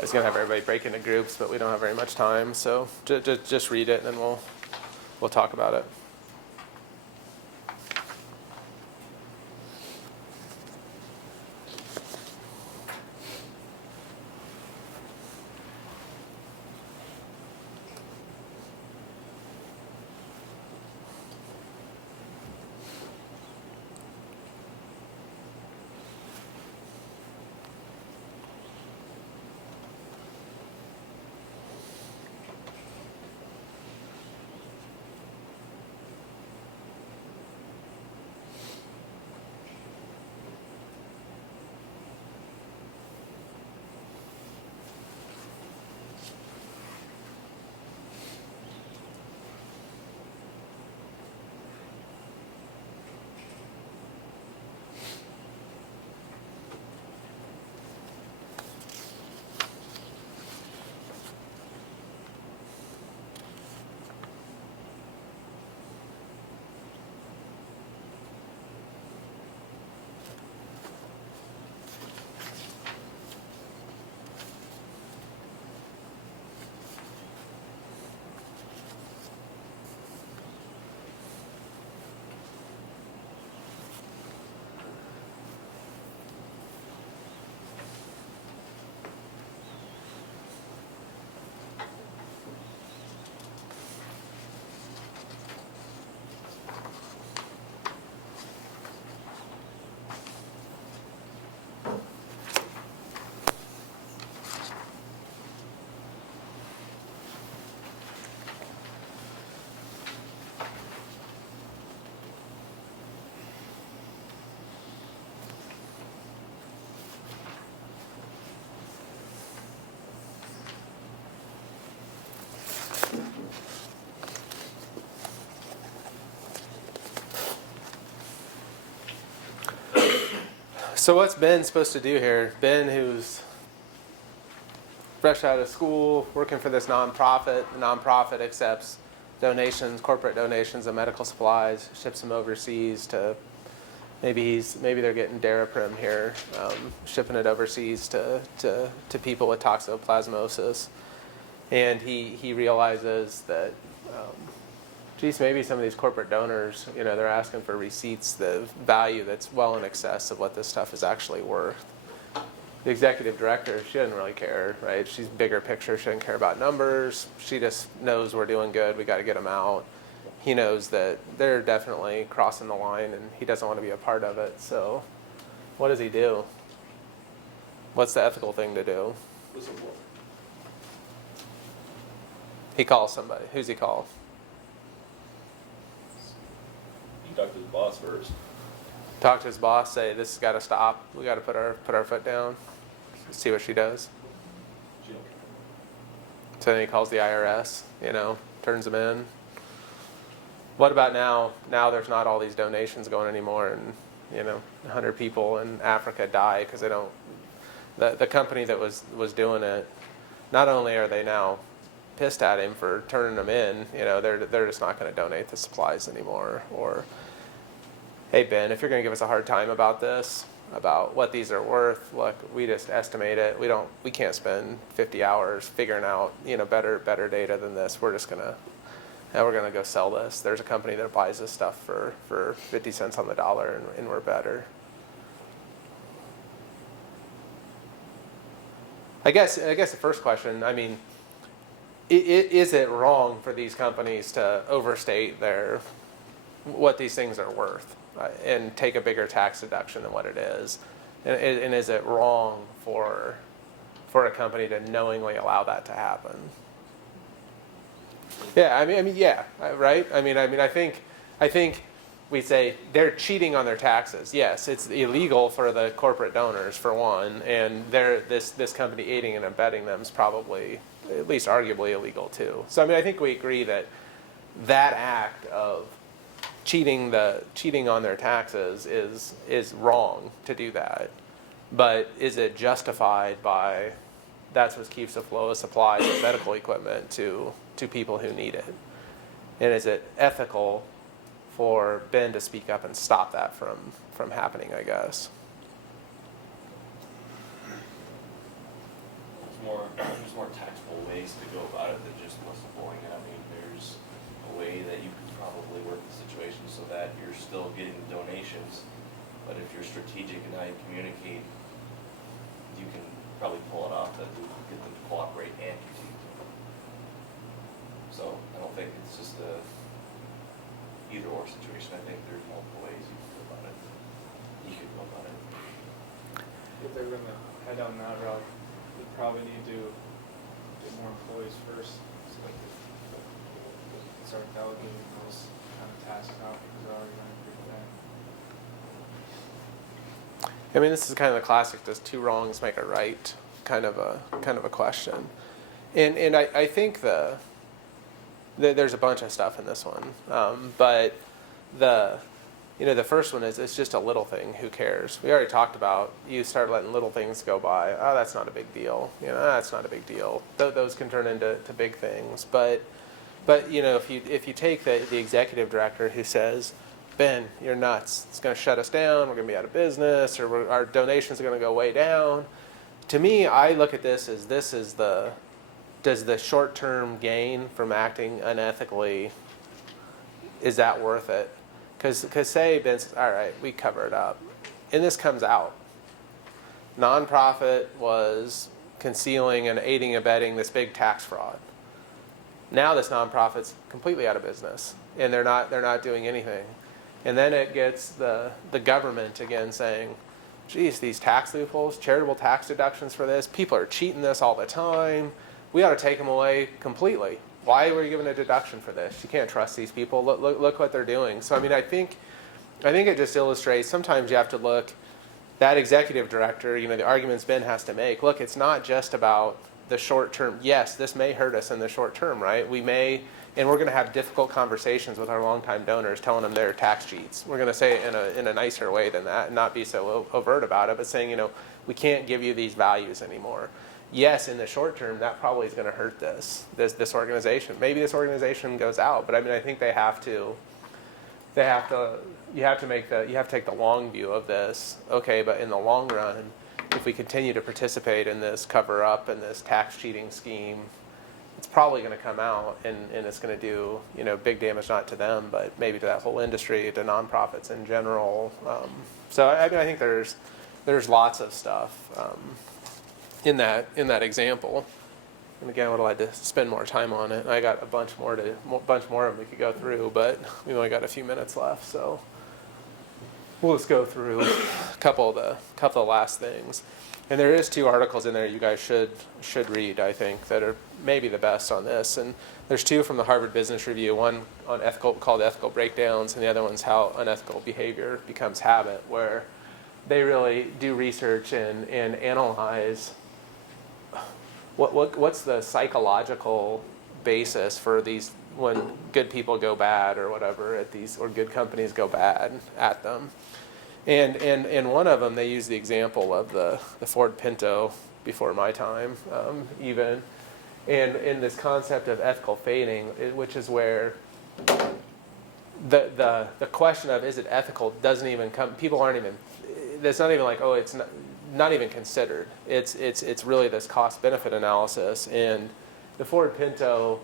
was gonna have everybody break into groups, but we don't have very much time, so just read it, and then we'll talk about it. So what's Ben supposed to do here? Ben, who's fresh out of school, working for this nonprofit. The nonprofit accepts donations, corporate donations of medical supplies, ships them overseas to, maybe they're getting Daraprim here, shipping it overseas to people with toxoplasmosis. And he realizes that, geez, maybe some of these corporate donors, they're asking for receipts, the value that's well in excess of what this stuff is actually worth. The executive director, she doesn't really care, right? She's bigger picture. She doesn't care about numbers. She just knows we're doing good. We got to get them out. He knows that they're definitely crossing the line, and he doesn't want to be a part of it. So what does he do? What's the ethical thing to do? He calls somebody. Who's he call? He talked to his boss first. Talk to his boss, say this has got to stop. We got to put our foot down. See what she does. So then he calls the IRS, turns them in. What about now? Now there's not all these donations going anymore, and 100 people in Africa die because they don't. The company that was doing it, not only are they now pissed at him for turning them in, they're just not going to donate the supplies anymore. Or, hey Ben, if you're going to give us a hard time about this, about what these are worth, look, we just estimate it. We can't spend 50 hours figuring out better data than this. We're gonna go sell this. There's a company that buys this stuff for 50 cents on the dollar, and we're better. I guess the first question, is it wrong for these companies to overstate what these things are worth and take a bigger tax deduction than what it is? And is it wrong for a company to knowingly allow that to happen? Yeah, yeah, right? I think we say they're cheating on their taxes. Yes, it's illegal for the corporate donors, for one, and this company aiding and abetting them is probably, at least arguably, illegal too. So I think we agree that act of cheating on their taxes is wrong to do that. But is it justified by that's what keeps the flow of supplies of medical equipment to people who need it? And is it ethical for Ben to speak up and stop that from happening, I guess? there's more tactful ways to go about it than just whistleblowing. I mean, there's a way that you could probably work the situation so that you're still getting the donations, but if you're strategic in how you communicate, you can probably pull it off that you get them to cooperate and continue to. So I don't think it's just a either or situation. I think there's multiple ways you can go about it. If they're gonna head down that route, we probably need to get more employees first, so like start delegating those kind of tasks out, because they're already running pretty bad. I mean, this is kind of the classic, does two wrongs make a right kind of a question. And I think there's a bunch of stuff in this one. But the first one is, it's just a little thing, who cares? We already talked about, you start letting little things go by, oh, that's not a big deal. That's not a big deal. Those can turn into big things. But if you take the executive director who says, Ben, you're nuts. It's going to shut us down. We're going to be out of business, or our donations are going to go way down. To me, I look at this as does the short-term gain from acting unethically, is that worth it? Because say Ben says, all right, we cover it up, and this comes out. Nonprofit was concealing and aiding and abetting this big tax fraud. Now this nonprofit's completely out of business, and they're not doing anything. And then it gets the government again saying, geez, these tax loopholes, charitable tax deductions for this, people are cheating this all the time. We ought to take them away completely. Why were you given a deduction for this? You can't trust these people. Look what they're doing. So I mean, I think it just illustrates, sometimes you have to look, that executive director, the arguments Ben has to make, look, it's not just about the short term. Yes, this may hurt us in the short term, right? We may, and we're going to have difficult conversations with our longtime donors, telling them their tax cheats. We're going to say it in a nicer way than that, and not be so overt about it, but saying, we can't give you these values anymore. Yes, in the short term, that probably is going to hurt this organization. Maybe this organization goes out, but I mean, I think you have to take the long view of this. Okay, but in the long run, if we continue to participate in this cover up and this tax cheating scheme, it's probably going to come out, and it's going to do big damage, not to them, but maybe to that whole industry, to nonprofits in general. So I mean, I think there's lots of stuff in that example. And again, I would have liked to spend more time on it. I got a bunch more of them we could go through, but we only got a few minutes left, so we'll just go through a couple of the last things. And there is 2 articles in there you guys should read, I think, that are maybe the best on this. And there's 2 from the Harvard Business Review, one on called Ethical Breakdowns, and the other one's How Unethical Behavior Becomes Habit, where they really do research and analyze what's the psychological basis for these, when good people go bad or whatever at these, or good companies go bad at them. And one of them, they use the example of the Ford Pinto before my time, even, and in this concept of ethical fading, which is where the question of is it ethical doesn't even come. People aren't even. It's not even like, oh, it's not even considered. It's really this cost-benefit analysis. And the Ford Pinto,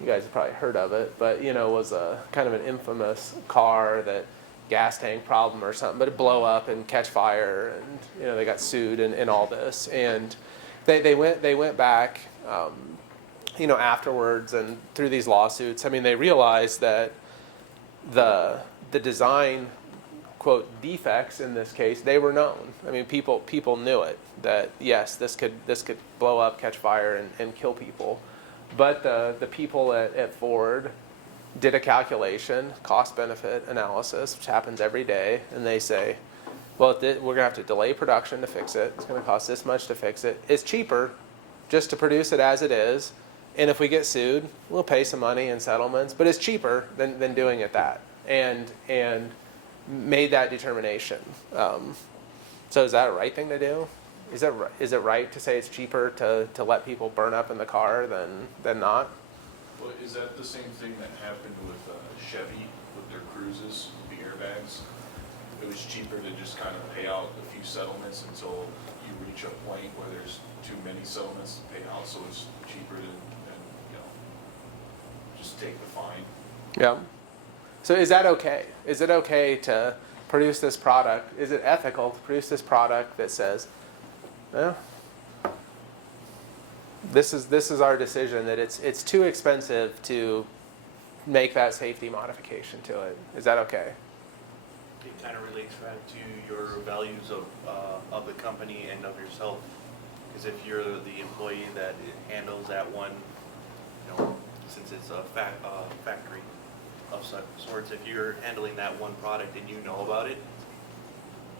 you guys have probably heard of it, but was a kind of an infamous car that gas tank problem or something, but it blow up and catch fire, and they got sued and all this. And they went back afterwards, and through these lawsuits, I mean, they realized that the design, quote, defects in this case, they were known. I mean, people knew it, that yes, this could blow up, catch fire, and kill people. But the people at Ford did a calculation, cost-benefit analysis, which happens every day, and they say, well, we're going to have to delay production to fix it. It's going to cost this much to fix it. It's cheaper just to produce it as it is, and if we get sued, we'll pay some money in settlements, but it's cheaper than doing it that, and made that determination. So is that a right thing to do? Is it right to say it's cheaper to let people burn up in the car than not? Well, is that the same thing that happened with Chevy with their Cruises, the airbags? it was cheaper to just kind of pay out a few settlements until you reach a point where there's too many settlements to pay out, so it's cheaper to, just take the fine. Yeah. So is that okay? Is it okay to produce this product? Is it ethical to produce this product that says, well, this is our decision that it's too expensive to make that safety modification to it. Is that okay? It kind of relates back to your values of the company and of yourself. Because if you're the employee that handles that one, since it's a factory of sorts, if you're handling that one product and you know about it,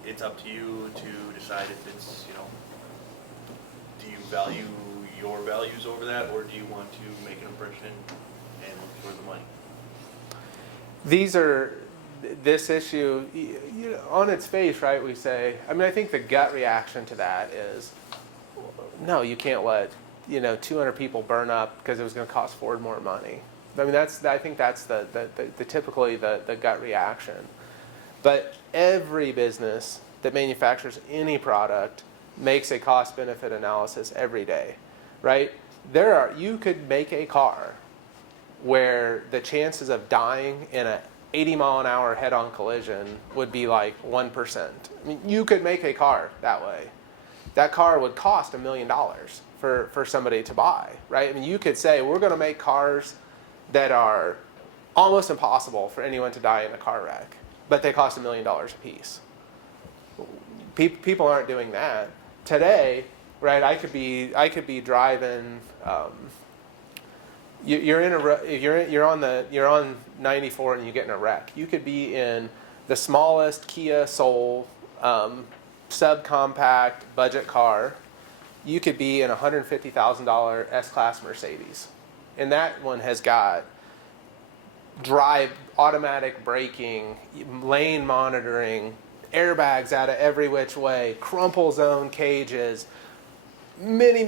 it's up to you to decide if it's, do you value your values over that, or do you want to make an impression and look for the money? This issue, on its face, right, we say, I think the gut reaction to that is, no, you can't let, 200 people burn up because it was going to cost Ford more money. I think that's typically the gut reaction. But every business that manufactures any product makes a cost-benefit analysis every day, right? You could make a car where the chances of dying in a 80-mile-an-hour head-on collision would be like 1%. You could make a car that way. That car would cost $1 million for somebody to buy, right? You could say, we're going to make cars that are almost impossible for anyone to die in a car wreck, but they cost $1 million a piece. People aren't doing that today, right? I could be driving. You're on 94 and you get in a wreck. You could be in the smallest Kia Soul subcompact budget car. You could be in a $150,000 S-Class Mercedes, and that one has got automatic braking, lane monitoring, airbags out of every which way, crumple zone cages, many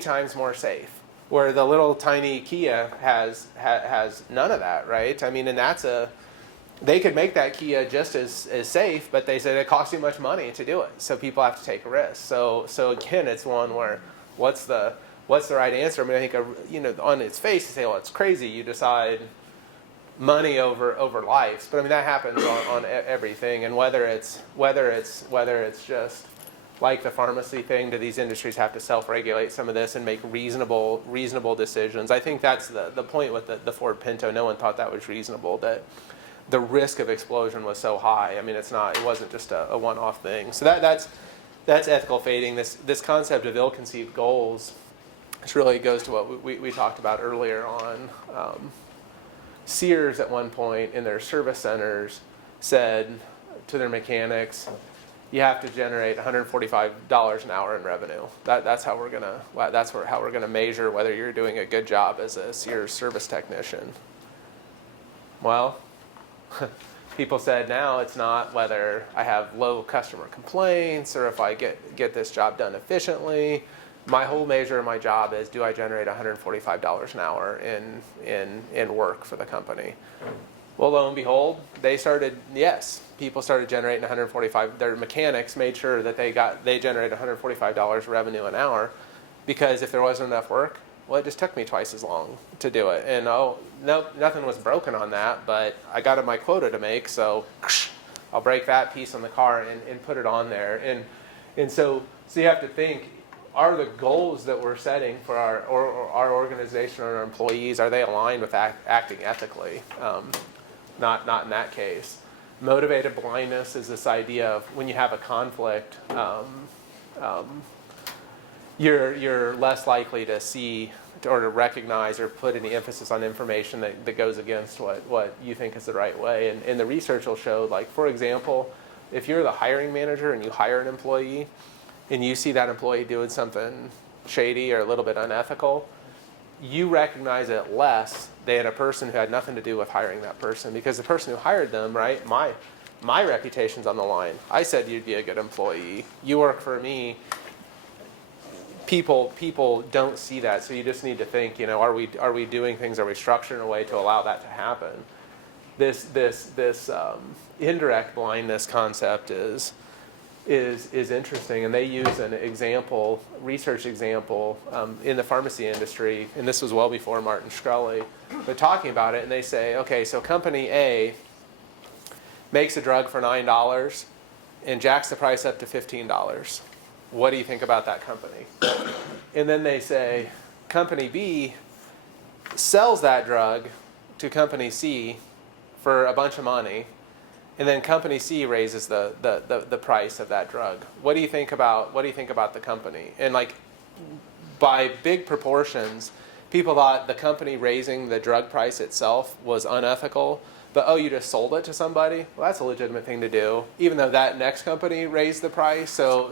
times more safe. Where the little tiny Kia has none of that, right? And they could make that Kia just as safe, but they said it costs too much money to do it, so people have to take a risk. So again, it's one where what's the right answer? I think on its face you say, well, it's crazy. You decide money over lives, but that happens on everything. And whether it's just like the pharmacy thing, do these industries have to self-regulate some of this and make reasonable decisions? I think that's the point with the Ford Pinto. No one thought that was reasonable, that the risk of explosion was so high. It wasn't just a one-off thing. So that's ethical fading. This concept of ill-conceived goals, which really goes to what we talked about earlier on. Sears at one point in their service centers said to their mechanics, you have to generate $145 an hour in revenue. That's how we're gonna measure whether you're doing a good job as a Sears service technician. Well, people said now it's not whether I have low customer complaints or if I get this job done efficiently. My whole measure of my job is, do I generate $145 an hour in work for the company? Well, lo and behold, people started generating $145. Their mechanics made sure that they generated $145 revenue an hour, because if there wasn't enough work, well, it just took me twice as long to do it. And nothing was broken on that, but I got my quota to make, so I'll break that piece on the car and put it on there. And so you have to think, are the goals that we're setting for our organization or our employees, are they aligned with acting ethically? Not in that case. Motivated blindness is this idea of when you have a conflict, you're less likely to see or to recognize or put any emphasis on information that goes against what you think is the right way. And the research will show, like, for example, if you're the hiring manager and you hire an employee and you see that employee doing something shady or a little bit unethical, you recognize it less than a person who had nothing to do with hiring that person, because the person who hired them, right, my reputation's on the line. I said you'd be a good employee. You work for me. People don't see that, so you just need to think, are we doing things, are we structured in a way to allow that to happen? this indirect blindness concept is interesting, and they use an example, research example in the pharmacy industry, and this was well before Martin Shkreli, but talking about it, and they say, okay, so company A makes a drug for $9 and jacks the price up to $15. What do you think about that company? And then they say, company B sells that drug to company C for a bunch of money, and then company C raises the price of that drug. What do you think about the company? And like, by big proportions, people thought the company raising the drug price itself was unethical, but oh, you just sold it to somebody? Well, that's a legitimate thing to do, even though that next company raised the price. So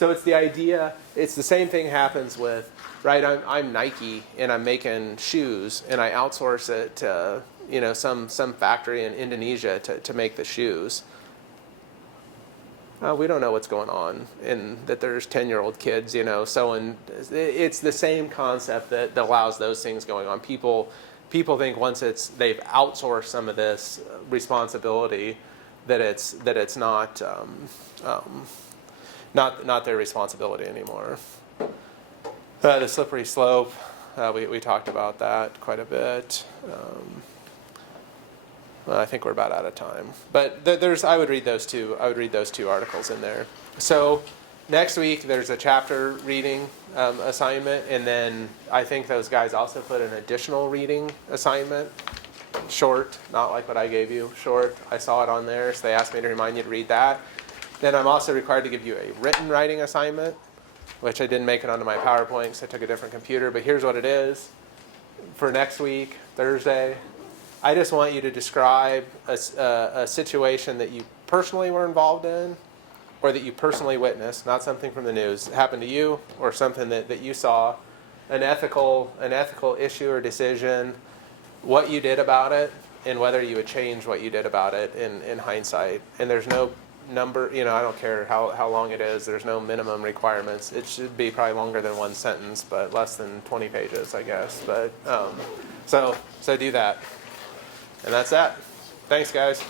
it's the idea, it's the same thing happens with, right, I'm Nike and I'm making shoes and I outsource it to, you know, some factory in Indonesia to make the shoes. We don't know what's going on, and that there's 10-year-old kids, you know, sewing. It's the same concept that allows those things going on. People think once they've outsourced some of this responsibility, that it's not their responsibility anymore. The slippery slope, we talked about that quite a bit. Well, I think we're about out of time, but I would read those two articles in there. So next week there's a chapter reading assignment, and then I think those guys also put an additional reading assignment, short, not like what I gave you, short. I saw it on there, so they asked me to remind you to read that. Then I'm also required to give you a written writing assignment, which I didn't make it onto my PowerPoint, so I took a different computer, but here's what it is. For next week, Thursday, I just want you to describe a situation that you personally were involved in, or that you personally witnessed, not something from the news, happened to you, or something that you saw, an ethical issue or decision, what you did about it, and whether you would change what you did about it in hindsight. And there's no number, you know, I don't care how long it is, there's no minimum requirements. It should be probably longer than one sentence, but less than 20 pages, I guess. But so do that. And that's that. Thanks, guys.